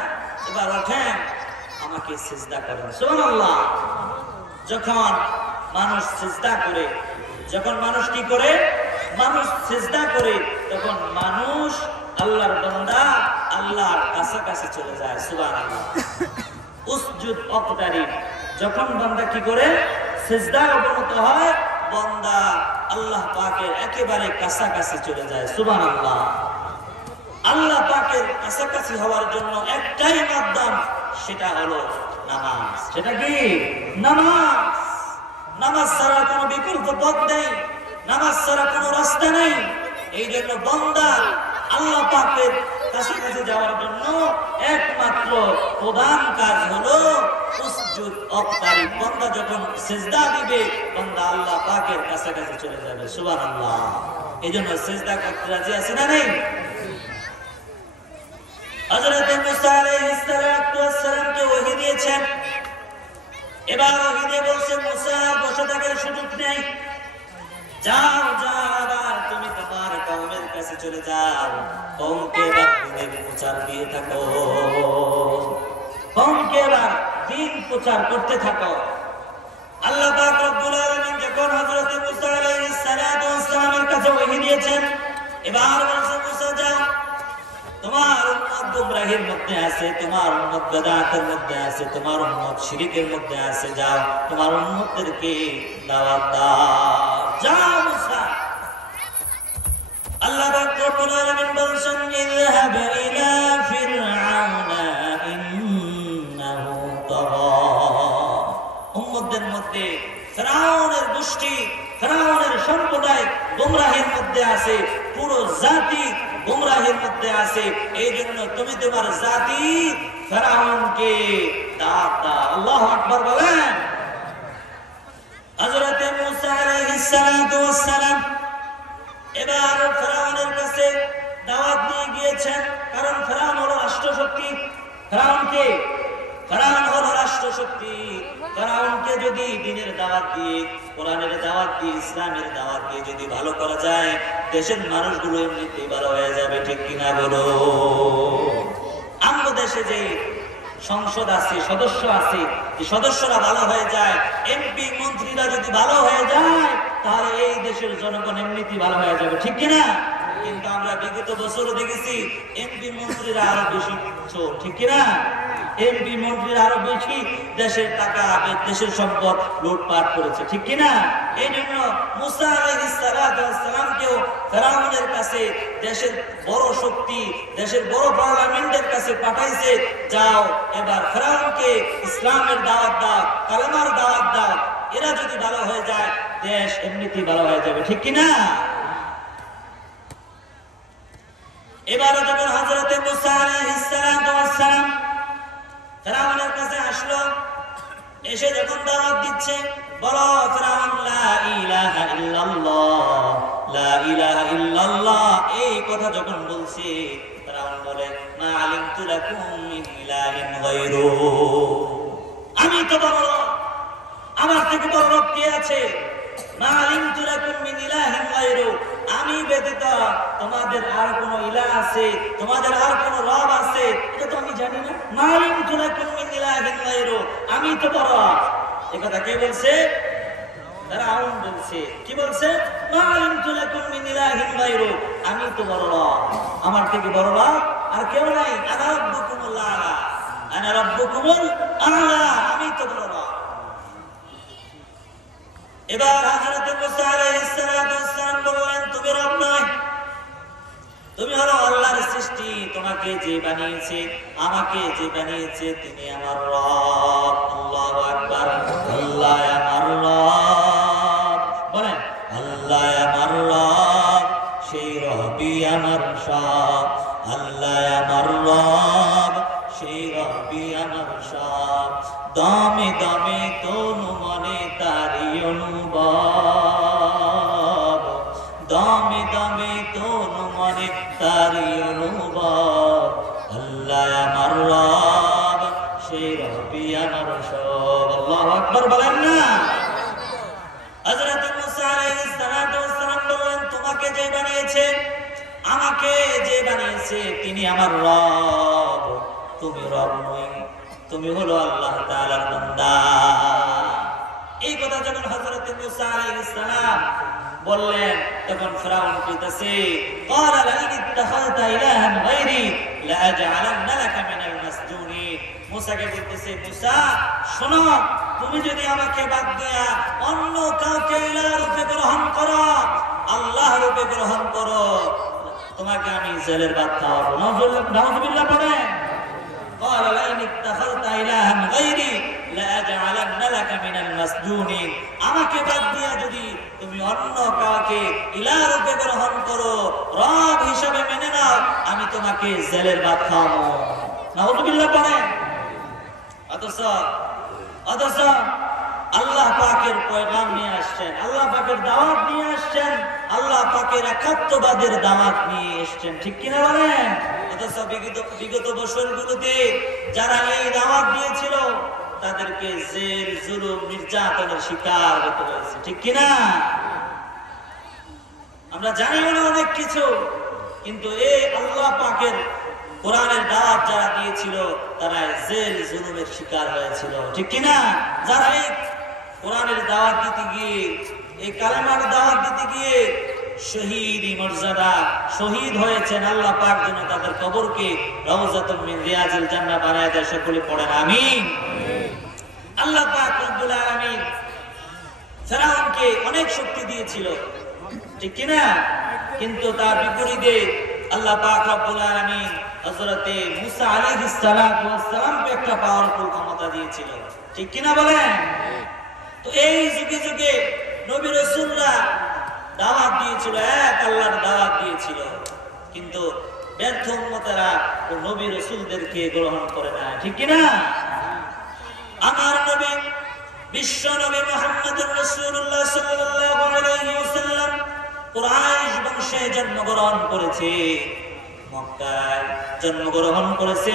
এবার ওঠেন আমাকে সিজদা করেন, সুবহানাল্লাহ। যখন মানুষ সিজদা করে, যখন মানুষ কি করে, মানুষ সিজদা করে, তখন মানুষ আল্লাহর বান্দা আল্লাহর কাছাকাছি চলে যায়, সুবহানাল্লাহ। উসজুদ ওয়াকতারিব, যখন বান্দা কি করে, সিজদায় অবনত হয়, বান্দা আল্লাহ পাকের একেবারে কাছাকাছি চলে যায়, সুবহানাল্লাহ। আল্লাহ পাকের কাছাকাছি হওয়ার জন্য একটাই মাধ্যম, সেটা হলো নামাজ। সেটা কি? নামাজ। নামাজ ছাড়া কোনো বিকল্প পথ নেই, নামাজ ছাড়া কোনো রাস্তা নেই। এই জন্য বান্দা আল্লাহ পাকের কাছাকাছি যাওয়ার জন্য একমাত্র প্রধান কাজ হলো উসজুদ ওয়াক্তারিব। বান্দা যখন সিজদা দিবে বান্দা আল্লাহ পাকের কাছাকাছি চলে যাবে। সুবহানাল্লাহ। এইজন্য সিজদা করতে রাজি আছে না নেই? হযরত মুসা আলাইহিস সালামকে ওহী দিয়েছেন। এবার ওহী দিয়ে বলছে মুসা বসে থাকার সুযোগ নেই, যাও যাও আবার তুমি তোমার কওমের কাছে চলে যাও, কওমকে এবার দিনের প্রচার দিয়ে থাকো, কওমকে এবার দিন প্রচার করতে থাকো। আল্লাহ পাক রব্বুল আলামিন যখন হযরত মুসা আলাইহিস সালামের কাছে ওহী দিয়েছেন, এবার বলছে মুসা যাও, তোমার উম্মত গুমরাহির মধ্যে আছে, তোমার উম্মত বিদআতের মধ্যে আছে, তোমার উম্মত শিরকের মধ্যে আছে, যাও তোমার উম্মতদেরকে দাওয়াত দাও, যাও মুসা। আল্লাহ পাক রব্বুল আলামিন বলেন ইযহাব ইলা ফিরআউনা ইন্নাহু তাগা। উম্মতদের মধ্যে ফিরআউনের গোষ্ঠী, ফিরআউনের সম্প্রদায় গুমরাহির মধ্যে আছে, পুরো জাতি গুমরাহির মধ্যে আছে। এই জন্য তুমি তোমার জাতি ফিরআউনকে দাওয়াত দাও। আল্লাহু আকবার বলেন। হযরত মুসা আলাইহিস সালাম এবার ফিরআউনের কাছে দাওয়াত দিয়ে গিয়েছেন, কারণ ফিরআউন হলো রাষ্ট্রশক্তি। ফিরআউনকে ফিরআউন হলো রাষ্ট্রশক্তি। ফিরআউনকে যদি দ্বীনের দাওয়াত দিয়ে, কোরআনের দাওয়াত দিয়ে, ইসলামের দাওয়াত দিয়ে যদি ভালো করা যায়, দেশের মানুষগুলো এমনিতেই ভালো হয়ে যাবে। ঠিক কিনা বলো? আমাদের দেশে যে সংসদ আছে, সদস্য আছে, যে সদস্যরা ভালো হয়ে যায়, এমপি মন্ত্রীরা যদি ভালো হয়ে যায়, তাহলে এই দেশের জনগণ এমনিতেই ভালো হয়ে যাবে। ঠিক কিনা? কিন্তু আমরা বিগত বছর দেখেছি এমপি মন্ত্রীরা আরো বেশি চোর। ঠিক কিনা? এমপি মন্ত্রীরা আরো বেশি দেশের টাকা, দেশের সম্পদ লুটপাট করেছে। ঠিক কিনা? এই জন্য মুসা আলাইহিস সালামকেও ফিরআউনের কাছে, দেশের বড় শক্তি, দেশের বড় পার্লামেন্টের কাছে পাঠাইছে, যাও এবার ফিরআউনকে ইসলামের দাওয়াত দাও, কালেমার দাওয়াত দাও। এরা যদি ভালো হয়ে যায়, দেশ এমনিতেই ভালো হয়ে যাবে। ঠিক কিনা? এবার যখন হযরত মুসা আলাইহিস সালাম ফিরআউনের কাছে আসলো, এসে যখন দাওয়াত দিচ্ছে, বলো ফিরআউন লা ইলাহা ইল্লাল্লাহ, লা ইলাহা ইল্লাল্লাহ, এই কথা যখন বলছে, ফিরআউন বলে মা আলিমতু লাকুম মিন ইলাহিন গায়রু, আমি তো বড়, আমার থেকে বড় রব কে আছে? মা আলিমতু লাকুম মিন ইলাহিন গায়রু, আমি ব্যতীত তোমাদের আর কোন ইলাহ আছে, তোমাদের আর কোন রব আছে, এটা তো আমি জানি না। মা আলিমতু লাকুম মিন ইলাহিন গায়রু, আমি তো বড়। এই কথা কে বলছে? ফিরআউন বলছে। কি বলছে? মা আলিমতু লাকুম মিন ইলাহিন গায়রু, আমি তো বড় রব, আমার থেকে বড় রব আর কেউ নাই। আনা রাব্বুকুমুল আ'লা, আনা রাব্বুকুমুল আ'লা, আমি তো বড় রব। এবার হযরত মুসা আলাইহিস সালাম বললেন তুমি রব নয়, তুমি হলো আল্লাহর সৃষ্টি, তোমাকে যে বানিয়েছে, আমাকে যে বানিয়েছে, তিনি আমার রব। আল্লাহু আকবার। আল্লাহ আমার রব, বলেন আল্লাহ আমার রব, সেই রবই আমার সব। আল্লাহ আমার রব, সেই রবই আমার সব। দমে দমে তনু মনে তারি অনুভব, দমে দমে তনু মনে তারি অনুভব। আল্লাহ আমার রব, সেই রবি আমার সব। আল্লাহু আকবার বলেন না? হযরত মুসা আলাইহিস সালাম বললেন তোমাকে যে বানিয়েছে, আমাকে যে বানিয়েছে, তিনি আমার রব, তুমি রব নই, তুমি হলো আল্লাহ তাআলার বান্দা। এই কথা যখন হযরত মুসা আলাইহিস সালাম বললেন, তখন ফিরআউন কইতাছে ক্বালা লাইন ইত্তাখাযতা ইলাহান গায়রি লাআজআলান্না লাকা মিনাল মাসজুনিন। মুসাকে বলতেছে, মুসা শোনো, তুমি যদি আমাকে বাদ দিয়া অন্য কাউকে ইলাহ রূপে গ্রহণ করো, আল্লাহ রূপে গ্রহণ করো, তোমাকে আমি জেলের ভাত খাওয়াবো। নাউযুবিল্লাহ পড়েন। قال لئن اتخذت إلها غيري لأجعلن لك من المسجونين, আমাকে বাদ দিয়া যদি তুমি অন্য কাউকে ইলাহ রূপে গ্রহণ করো, রব হিসাবে মেনে নাও, আমি তোমাকে তাকে জেলের ভাত খাওয়ানো। নাউযুবিল্লাহ পড়েন। অথচ আল্লাহ পাকের পয়গাম নিয়ে আসছেন, আল্লাহ পাকের দাওয়াত নিয়ে আসছেন, আল্লাহ পাকের একাত্মবাদের দাওয়াত নিয়ে এসছেন, ঠিক কিনা বলেন? অথচ বিগত বছরগুলোতে যারা এই দাওয়াত দিয়েছিল তাদেরকে জেল, জুলুম, নির্যাতনের শিকার হতে হয়েছে, ঠিক কিনা? আমরা জানি না অনেক কিছু, কিন্তু এই আল্লাহ পাকের কোরআনের দাওয়াত যারা দিয়েছিল তারা জেল, জুলুমের শিকার হয়েছিল, ঠিক কিনা? যারা এই কোরআনের দাওয়াত দিতে গিয়ে, এই কালেমার দাওয়াত দিতে গিয়ে শহীদ মর্যাদা শহীদ হয়েছেন, আল্লাহ পাক যেন তাদের কবরকে রওজাতুম মিন রিয়াজিল জান্নাহ বানায় দেয়। সকলে পড়েন আমিন। আল্লাহ পাক রব্বুল আলামিন ফেরাউনকে অনেক শক্তি দিয়েছিল, ঠিক কিনা? কিন্তু তার বিপরীতে আল্লাহ পাক রব্বুল আলামিন হযরতে মুসা আলাইহিস সালাতু ওয়াস সালামকে একটা পাওয়ারফুল ক্ষমতা দিয়েছিল, ঠিক কিনা বলেন? তো এই যুগে যুগে নবী রাসূলরা দাওয়াত দিয়েছিল, এক আল্লাহর দাওয়াত দিয়েছিল, কিন্তু ব্যর্থ উম্মতেরা ও নবী রাসূলদেরকে গ্রহণ করে না, ঠিক কিনা? আমার নবী বিশ্ব নবী মুহাম্মদুর রাসূলুল্লাহ সাল্লাল্লাহু আলাইহি ওয়াসাল্লাম কুরাইশ বংশে জন্মগ্রহণ করেছে, মক্কায় জন্মগ্রহণ করেছে,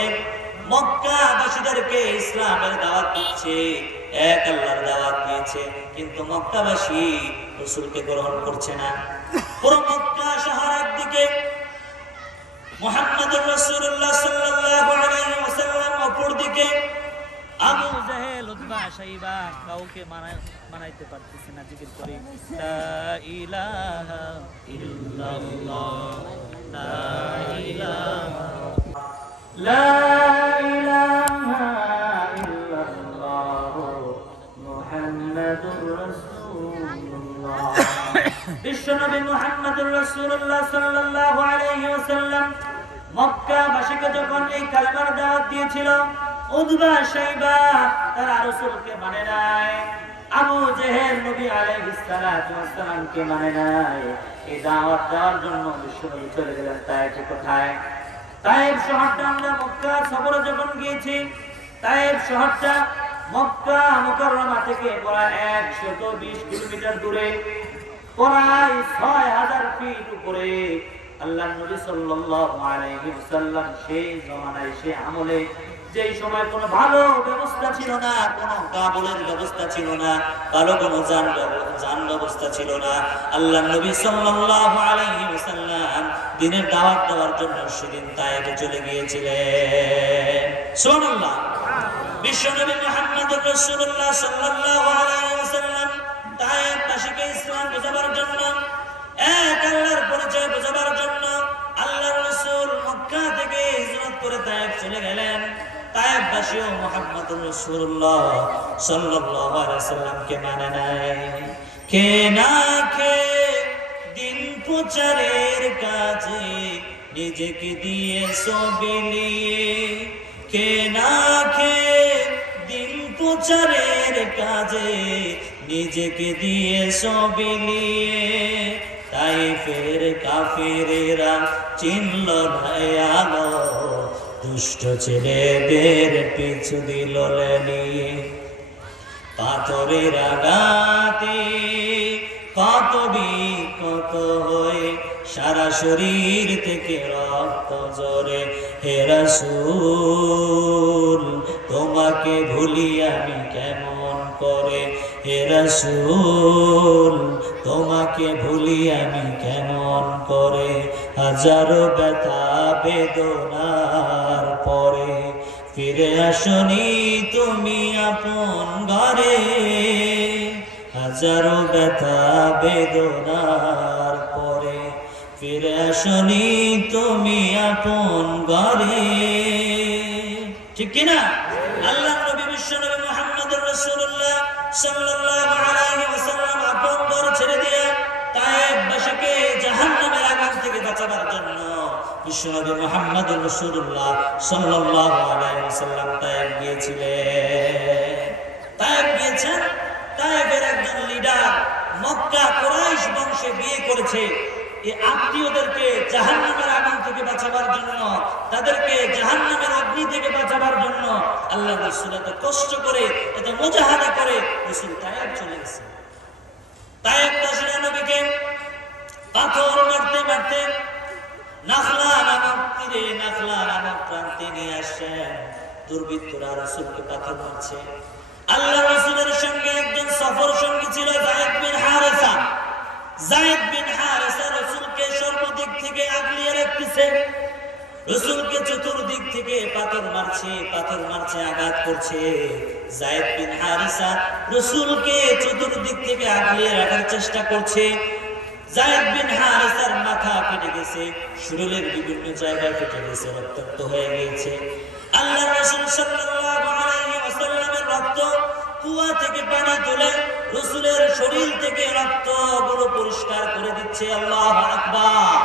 মক্কাবাসীদেরকে ইসলামের দাওয়াত দিচ্ছে, এক আল্লাহর দাওয়াত দিয়েছে, কিন্তু মক্কাবাসী রাসূলকে গ্রহণ করছে না। পুরো মক্কা শহর একদিকে, মুহাম্মদুর রাসূলুল্লাহ সাল্লাল্লাহু আলাইহি ওয়াসাল্লাম অপরদিকে। আবু জাহেল, উতবা, শাইবা কাউকে মানাইতে পারতেছে না, জিকির করে লা ইলাহা ইল্লাল্লাহ, লা ইলাহা, লা ইলাহা ইল্লাল্লাহ মুহাম্মাদুর রাসূলুল্লাহ। বিশ্বনবী মুহাম্মদুর রাসূলুল্লাহ সাল্লাল্লাহু আলাইহি ওয়াসাল্লাম মক্কাবাসীকে যখন এই কালেমার দাওয়াত দিয়েছিল, উতবা, শাইবা তারা রাসূলকে মানে নাই, আবু জেহেল নবী আলাইহিস সালাতু ওয়াস সালামকে মানে নাই। এই দাওয়াত দেওয়ার জন্য বিশ্বনবী চলে গেলেন তায়েফে। কোথায়? তায়েফ শহরটা আমরা মক্কা সফরে যখন গিয়েছি, তায়েফ শহরটা মক্কা মুকাররমা থেকে প্রায় 120 কিলোমিটার দূরে, প্রায় 6000 ফিট উপরে। আল্লাহর নবী সাল্লাল্লাহু আলাইহি ওয়াসাল্লাম সেই জমানায়, সেই আমলে, যেই সময় কোনো ভালো ব্যবস্থা ছিল না, কোনো কাবলের ব্যবস্থা ছিল না, ভালো কোনো যান ব্যবস্থা ছিল না, আল্লাহর নবী সাল্লাল্লাহু আলাইহি ওয়াসাল্লাম দ্বীনের দাওয়াত দেওয়ার জন্য সেদিন তায়েফে চলে গিয়েছিলেন। সুবহানাল্লাহ। বিশ্বনবী মুহাম্মদুর রাসূলুল্লাহ সাল্লাল্লাহু আলাইহি ওয়াসাল্লাম তায়েফবাসীকে ইসলাম বোঝাবার জন্য, এক আল্লাহর পরিচয় বোঝাবার জন্য আল্লাহর রাসূল মক্কা থেকে হিজরত করে তায়েফ চলে গেলেন। তায়েফবাসীও মুহাম্মদুর রাসূলুল্লাহ সাল্লাল্লাহু আলাইহি ওয়াসাল্লামকে মানে নাই। কে না কে দিন প্রচারের কাজে নিজেকে দিয়ে বিলিয়ে, কে না কে দিন প্রচারের কাজে নিজেকে দিয়ে বিলিয়ে, তায়েফের কাফিরেরা চিনল না আলো, দুষ্ট ছেলেদের পিছু দিল লেলিয়ে। পাথরের আঘাতে কত বিকত হয়ে সারা শরীর থেকে রক্ত ঝরে, হে রাসূল তোমাকে ভুলি আমি কেমন করে, হে রাসূল তোমাকে ভুলি আমি কেমন করে। হাজারো ব্যথা বেদনার পরে ফিরে আসনি তুমি আপন ঘরে, হাজারো ব্যথা বেদনার পরে ফিরে আসনি তুমি আপন ঘরে, ঠিক কিনা? আল্লাহ নবী বিশ্বনবী মুহাম্মদুর রাসূলুল্লাহ সাল্লাল্লাহু আলাইহি ওয়াসাল্লাম আপন ঘর ছেড়ে দিয়ে তায়েফবাসীকে জাহান্নামের আগুন থেকে বাঁচাবার জন্য বিশ্বনবী মুহাম্মদুর রাসূলুল্লাহ সাল্লাল্লাহু আলাইহি ওয়াসাল্লাম তায়েফ গিয়েছিলেন। তায়েফ গিয়েছেন, তায়েফের একজন লিডার মক্কা কুরাইশ বংশে বিয়ে করেছে, এই আত্মীয়দেরকে জাহান্নামের আগুন থেকে বাঁচাবার জন্য, তাদেরকে জাহান্নামের অগ্নি থেকে বাঁচাবার জন্য আল্লাহ রাসূল এত কষ্ট করে, এত মুজাহাদা করে রাসূল তায়েফ চলে গেছে। তায়েফ বাসীরা নবীকে পাথর মারতে মারতে নাখলা নামক তীরে, নাখলা নামক প্রান্তে নিয়ে আসেন। দুর্বৃত্তরা রাসূলকে পাথর মারছে। আল্লাহ রাসূলের সঙ্গে একজন সফর সঙ্গী ছিল যায়েদ বিন হারেসা। যায়েদ বিন হারেসা রাসূলকে সর্বদিক থেকে আগলিয়ে রাখতেছে। রাসূলকে চতুর্দিক থেকে পাথর মারছে, আঘাত করছে। যায়েদ বিন হারেসা রাসূলকে চতুর্দিক থেকে আগলিয়ে রাখার চেষ্টা করছে। যায়েদ বিন হারেসার মাথা ফেটে গেছে, শরীরের বিভিন্ন জায়গায় ফেটে গেছে, রক্তাক্ত হয়ে গিয়েছে। আল্লাহ রাসূল সাল্লাল্লাহু আলাইহি ওয়াসাল্লামের রক্ত কুয়া থেকে পানি তুলে রাসূলের শরীর থেকে রক্তগুলো পরিষ্কার করে দিচ্ছে। আল্লাহু আকবার।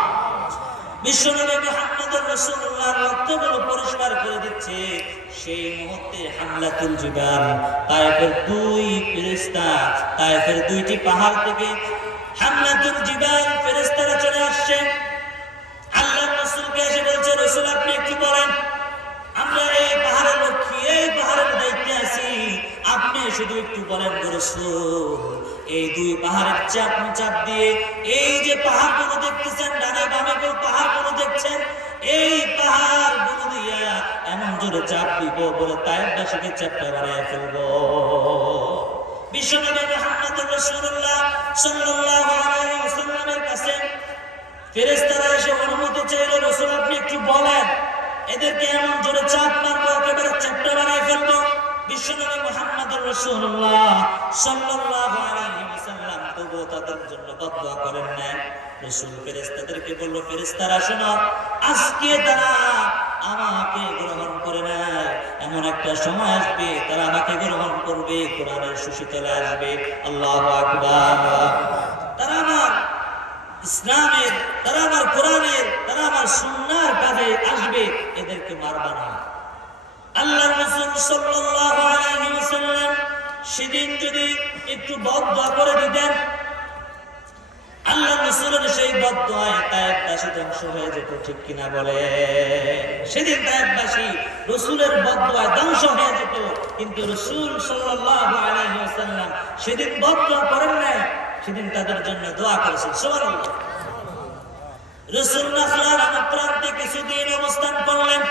বিশ্বনবী মুহাম্মদুর রাসূলুল্লাহর রক্তগুলো পরিষ্কার করে দিচ্ছে। সেই মুহূর্তে হামলাতুল জিবাল, তায়েফের দুই ফেরেশতা, তায়েফের দুইটি পাহাড় থেকে হামলাতুল জিবাল ফেরেশতারা চলে আসছে। আল্লাহর রাসূলকে এসে বলছে, রাসূল আপনি একটু বলেন, আমরা এই পাহাড়ের লক্ষ্মী, এই পাহাড়ের দায়িত্বে আছি, আপনি শুধু একটু বলেন রাসূল, এই দুই পাহাড়ের চাপ দিয়ে এই যে পাহাড়গুলো দেখতেছেন, ডানে বামে পাহাড়গুলো দেখছেন, এই পাহাড়গুলো দিয়া এমন জোরে চাপ দিব বলে তায়েফবাসীকে চাপটা বাড়ায় ফেলবো। বিশ্বনবী মুহাম্মদুর রাসূলুল্লাহ সাল্লাল্লাহু আলাইহি ওয়াসাল্লামের কাছে ফেরেশতারা এসে অনুমতি চাইল, রাসূল আপনি একটু বলেন, এদেরকে এমন জোরে চাপ মারবো একেবারে চাপটা বানায় ফেলবো। বিশ্বনবী মুহাম্মদুর রাসূলুল্লাহ সাল্লাল্লাহু আলাইহি ওয়াসাল্লাম তবুও তাদের জন্য বদদুয়া করেন না। রাসূল ফেরেশতাদেরকে বলল, ফেরেশতারা শোনো, আজকে তারা আমাকে গ্রহণ করে নাই, এমন একটা সময় আসবে তারা আমাকে গ্রহণ করবে, কোরআনের সুশীতলে আসবে। আল্লাহু আকবার। তারা আমার ইসলামের, তারা আমার কোরআনের, তারা আমার সুন্নাহর কাজে আসবে, এদেরকে মারবা না। আল্লাহর রাসূল সাল্লাল্লাহু আলাইহি ওয়াসাল্লাম সেদিন যদি একটু বদদুয়া করে দিতেন, আল্লাহর রাসূলের সেই বদদুয়ায় তায়েফবাসী ধ্বংস হয়ে যেত, ঠিক কিনা বলে? সেদিন তায়েফবাসী রাসূলের বদদুয়ায় ধ্বংস হয়ে যেত, কিন্তু রাসূল সাল্লাল্লাহু আলাইহি ওয়াসাল্লাম সেদিন বদদুয়া করেন নাই, সেদিন তাদের জন্য দোয়া করেছেন। সুবহানাল্লাহ। রাসূল নাখলার প্রান্তে কিছুদিন অবস্থান করলেন,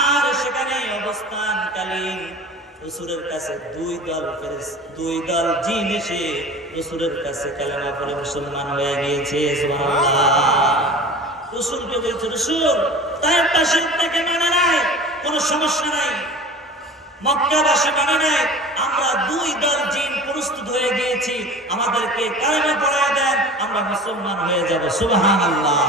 আর সেখানে অবস্থানকালীন রাসূলের কাছে দুই দল জিন এসে রাসূলের কাছে কালেমা পড়ে মুসলমান হয়ে গিয়েছে। সুবহানাল্লাহ। রাসূলকে বলছে, রাসূল তায়েফবাসী আপনাকে মানে নাই, কোনো সমস্যা নাই, মক্কাবাসী মানে নাই, আমরা দুই দল জিন প্রস্তুত হয়ে গিয়েছি, আমাদেরকে কালেমা পড়ায় দেন, আমরা মুসলমান হয়ে যাব। সুবহানাল্লাহ।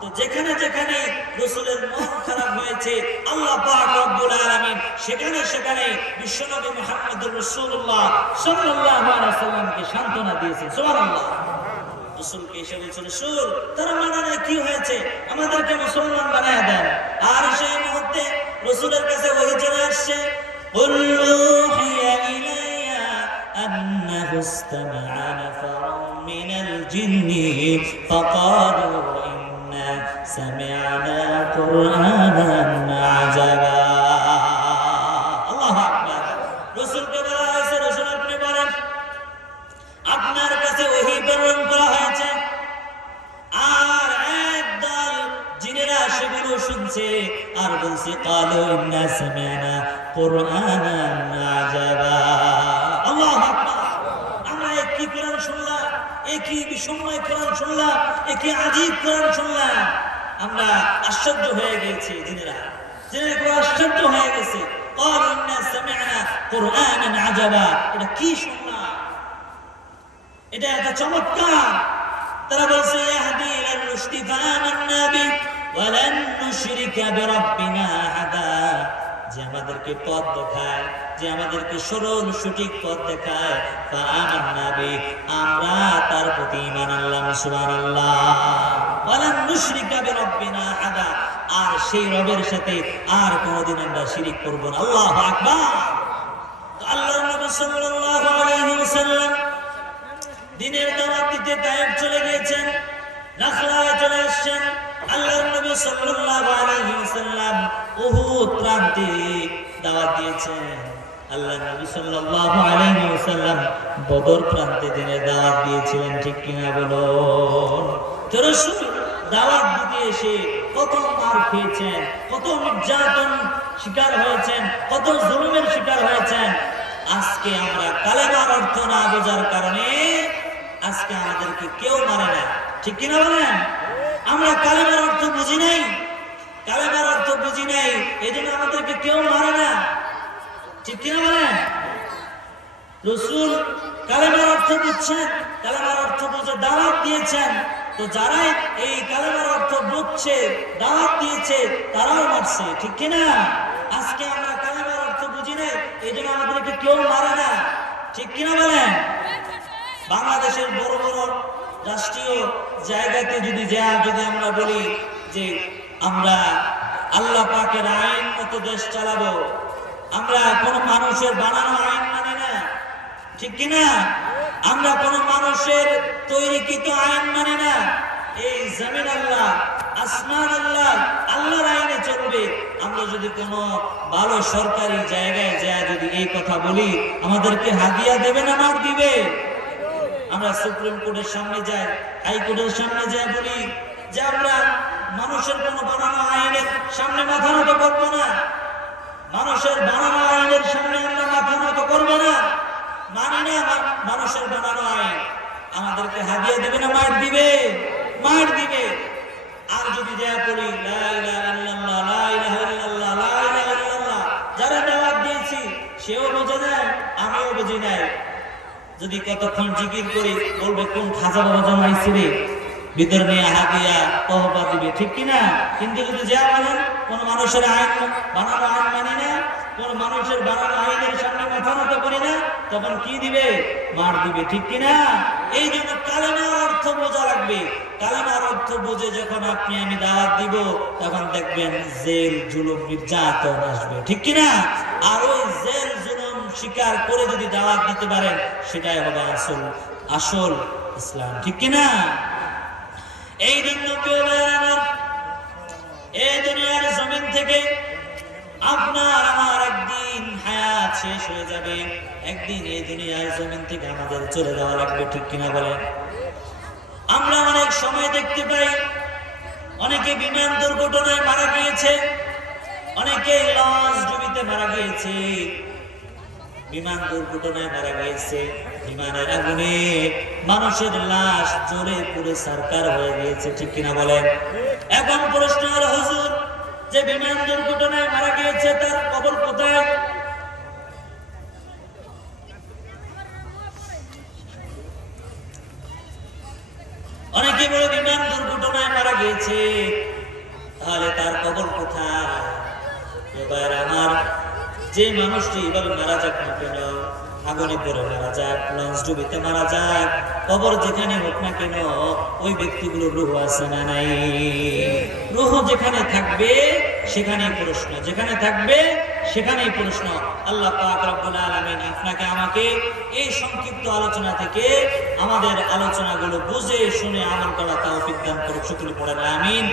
তো যেখানে যেখানে রাসূলের মন খারাপ হয়েছে, আল্লাহ পাক রব্বুল আলামিন সেখানে সেখানে বিশ্বনবী মুহাম্মদুর রাসূলুল্লাহ সাল্লাল্লাহু আলাইহি ওয়াসাল্লামকে সান্ত্বনা দিয়েছেন। সুবহানাল্লাহ। রাসূলকে এসে বলছেন, রাসূল তারা মানে না, কি হয়েছে, আমাদেরকে মুসলমান বানায় দেন। আর সেই মুহূর্তে রাসূলের কাছে ওহী চলে আসছে, কুল উহিয়া ইলাইয়া আন্নাহু ইসতামা'a নাফারুম মিনাল জিন্নি ফাকালু سمعنا قرآنا عجبا। আল্লাহু আকবার। রাসূলকে বলা হয়েছে, রাসূল আপনি বলেন, আপনার কাছে ওহী প্রেরণ করা হয়েছে, আর একদল জিনেরা সেগুলো শুনছে আর বলছে, ক্বালু ইন্না সামি'না কুরআনান আজাবা। আল্লাহু আকবার। আমরা কি কোরআন শুনলাম, একই বিস্ময় কোরআন শুনলাম, একই আজীব কোরআন শুনলাম, আমরা আশ্চর্য হয়ে গেছি। জিনেরা আশ্চর্য হয়ে গেছে। ক্বালু ইন্না সামি'না কুরআনান আজাবা। এটা কি শুনলাম, এটা এত চমৎকার। তারা বলছে, ইয়াহদি ইলার রুশদি ফাআমান্না বি ওয়া লান নুশরিকা বিরাব্বিনা আহাদা। যে আমাদেরকে পথ দেখায়, যে আমাদেরকে সরল সঠিক পথ দেখায়, ফাআমান্না বি, আমরা তার প্রতি ঈমান আনলাম। সুবহানাল্লাহ। ওয়া লান নুশরিকা বিরাব্বিনা আহাদা, আর সেই রবের সাথে আর কোনদিন আমরা শিরিক করব না। আল্লাহু আকবার। তো আল্লাহর নবী সাল্লাল্লাহু আলাইহি ওয়াসাল্লাম দিনের দাওয়াত দিতে তায়েফ চলে গিয়েছেন, নাখলায় চলে আসছেন। আল্লাহর নবী সাল্লাল্লাহু আলাইহি ওয়াসাল্লাম উহুদ প্রান্তে দাওয়াত দিয়েছেন, আল্লাহ নবী সাল্লাল্লাহু আলাইহি ওয়াসাল্লাম বদর প্রান্তে দিনে দাওয়াত দিয়েছিলেন, ঠিক কিনা বলুন? তো রাসূল দাওয়াত দিতে এসে কত মার খেয়েছেন, কত নির্যাতন শিকার হয়েছেন, কত জুলুমের শিকার হয়েছেন। আজকে আমরা কালেমার অর্থ না বোঝার কারণে আজকে আমাদেরকে কেউ মারে না, ঠিক কিনা বলেন? আমরা কালেমার অর্থ বুঝি নাই, কালেমার অর্থ বুঝি নাই, এজন্য আমাদেরকে কেউ মারে না, ঠিক কিনা বলেন? রাসূল কালেমার অর্থ বুঝছেন, কালেমার অর্থ বুঝে দাওয়াত দিয়েছেন। তো যারা এই কালেমার অর্থ বুঝছে, দাওয়াত দিয়েছে, তারাও মারছে, ঠিক কিনা? আজকে আমরা কালেমার অর্থ বুঝি নাই, এই জন্য আমাদেরকে কেউ মারে না, ঠিক কিনা বলেন? বাংলাদেশের বড় বড় রাষ্ট্রীয় জায়গাতে যদি আমরা বলি যে আমরা আল্লাহ পাকের আইন মতো দেশ চালাবো, আমরা কোন মানুষের বানানো আইন মানি না, ঠিক কিনা? আমরা কোন মানুষের তৈরিকৃত আইন মানি না। এই জমিন আল্লাহ, আসমান আল্লাহ, আল্লাহর আইনে চলবে। আমরা যদি কোনো ভালো সরকারি জায়গায় যায় যদি এই কথা বলি, আমাদেরকে হাদিয়া দেবে না মার দিবে? আমরা সুপ্রিম কোর্টের সামনে যাই, হাইকোর্টের সামনে যাই, বলি যে আমরা মানুষের কোন বানানো আইনের সামনে মাথা নত করবো না, মানুষের বানানো আইনের সামনে আমরা মাথা নত করবো না, মানি না মানুষের বানানো আইন। আমাদেরকে হাদিয়া দিবে না মার দিবে? মার দিবে। আর যদি যা করি লা ইলাহা ইল্লাল্লাহ, লা ইলাহা ইল্লাল্লাহ, লা ইলাহা ইল্লাল্লাহ, যারা দাওয়াত দিয়েছি সেও বুঝে নাই, আমিও বুঝি নাই। যদি কতক্ষণ জিকির করি, বলবে কোন খাজা বাবা জমাইছিলে, ভিতর নিয়ে হাদিয়া তহবা দিবে, ঠিক কিনা? কিন্তু যদি যা বলেন কোন মানুষের আইন বানানো আইন মানি না, কোন মানুষের বানানো আইনের সামনে মাথা নত করি না, তখন কি দিবে? মার দিবে, ঠিক কিনা? এই জন্য কালেমার অর্থ বোঝা লাগবে। কালেমার অর্থ বুঝে যখন আপনি আমি দাওয়াত দিব, তখন দেখবেন জেল, জুলুম, নির্যাতন আসবে, ঠিক কিনা? আর ওই জেল জুলুম স্বীকার করে যদি দাওয়াত দিতে পারেন, সেটাই হবে আসল ইসলাম, ঠিক কিনা? এই জন্য এই দুনিয়ার জমিন থেকে আপনার আমার একদিন হায়াত শেষ হয়ে যাবে, একদিন এই দুনিয়ার জমিন থেকে আমাদের চলে যাওয়া লাগবে, ঠিক কিনা বলেন? আমরা অনেক সময় দেখতে পাই অনেকে বিমান দুর্ঘটনায় মারা গিয়েছে, অনেকে লঞ্চ ডুবিতে মারা গিয়েছে, বিমান দুর্ঘটনায় মারা গিয়েছে, বিমানের আগুনে মানুষের লাশ জ্বলে পুড়ে ছারখার হয়ে গিয়েছে, ঠিক কিনা বলেন? এখন প্রশ্ন হলো, হুজুর, যে বিমান দুর্ঘটনায় মারা গিয়েছে তার কবর কোথায়? অনেকে বলে বিমান দুর্ঘটনায় মারা গিয়েছে, তাহলে তার কবর কোথায়? এবার আমার যে মানুষটি এভাবে মারা যাক না কেন, আগুনে পড়ে মারা যাক, লঞ্চ ডুবিতে মারা যাক, কবর যেখানে হোক না কেন, ওই ব্যক্তিগুলো রূহ আছে না নাই? রূহ যেখানে থাকবে সেখানেই প্রশ্ন, যেখানে থাকবে সেখানেই প্রশ্ন। আল্লাহ পাক রব্বুল আলামিন আপনাকে আমাকে এই সংক্ষিপ্ত আলোচনা থেকে আমাদের আলোচনাগুলো বুঝে শুনে আমল করা তৌফিক দান করুন। সকলে পড়েন আমিন।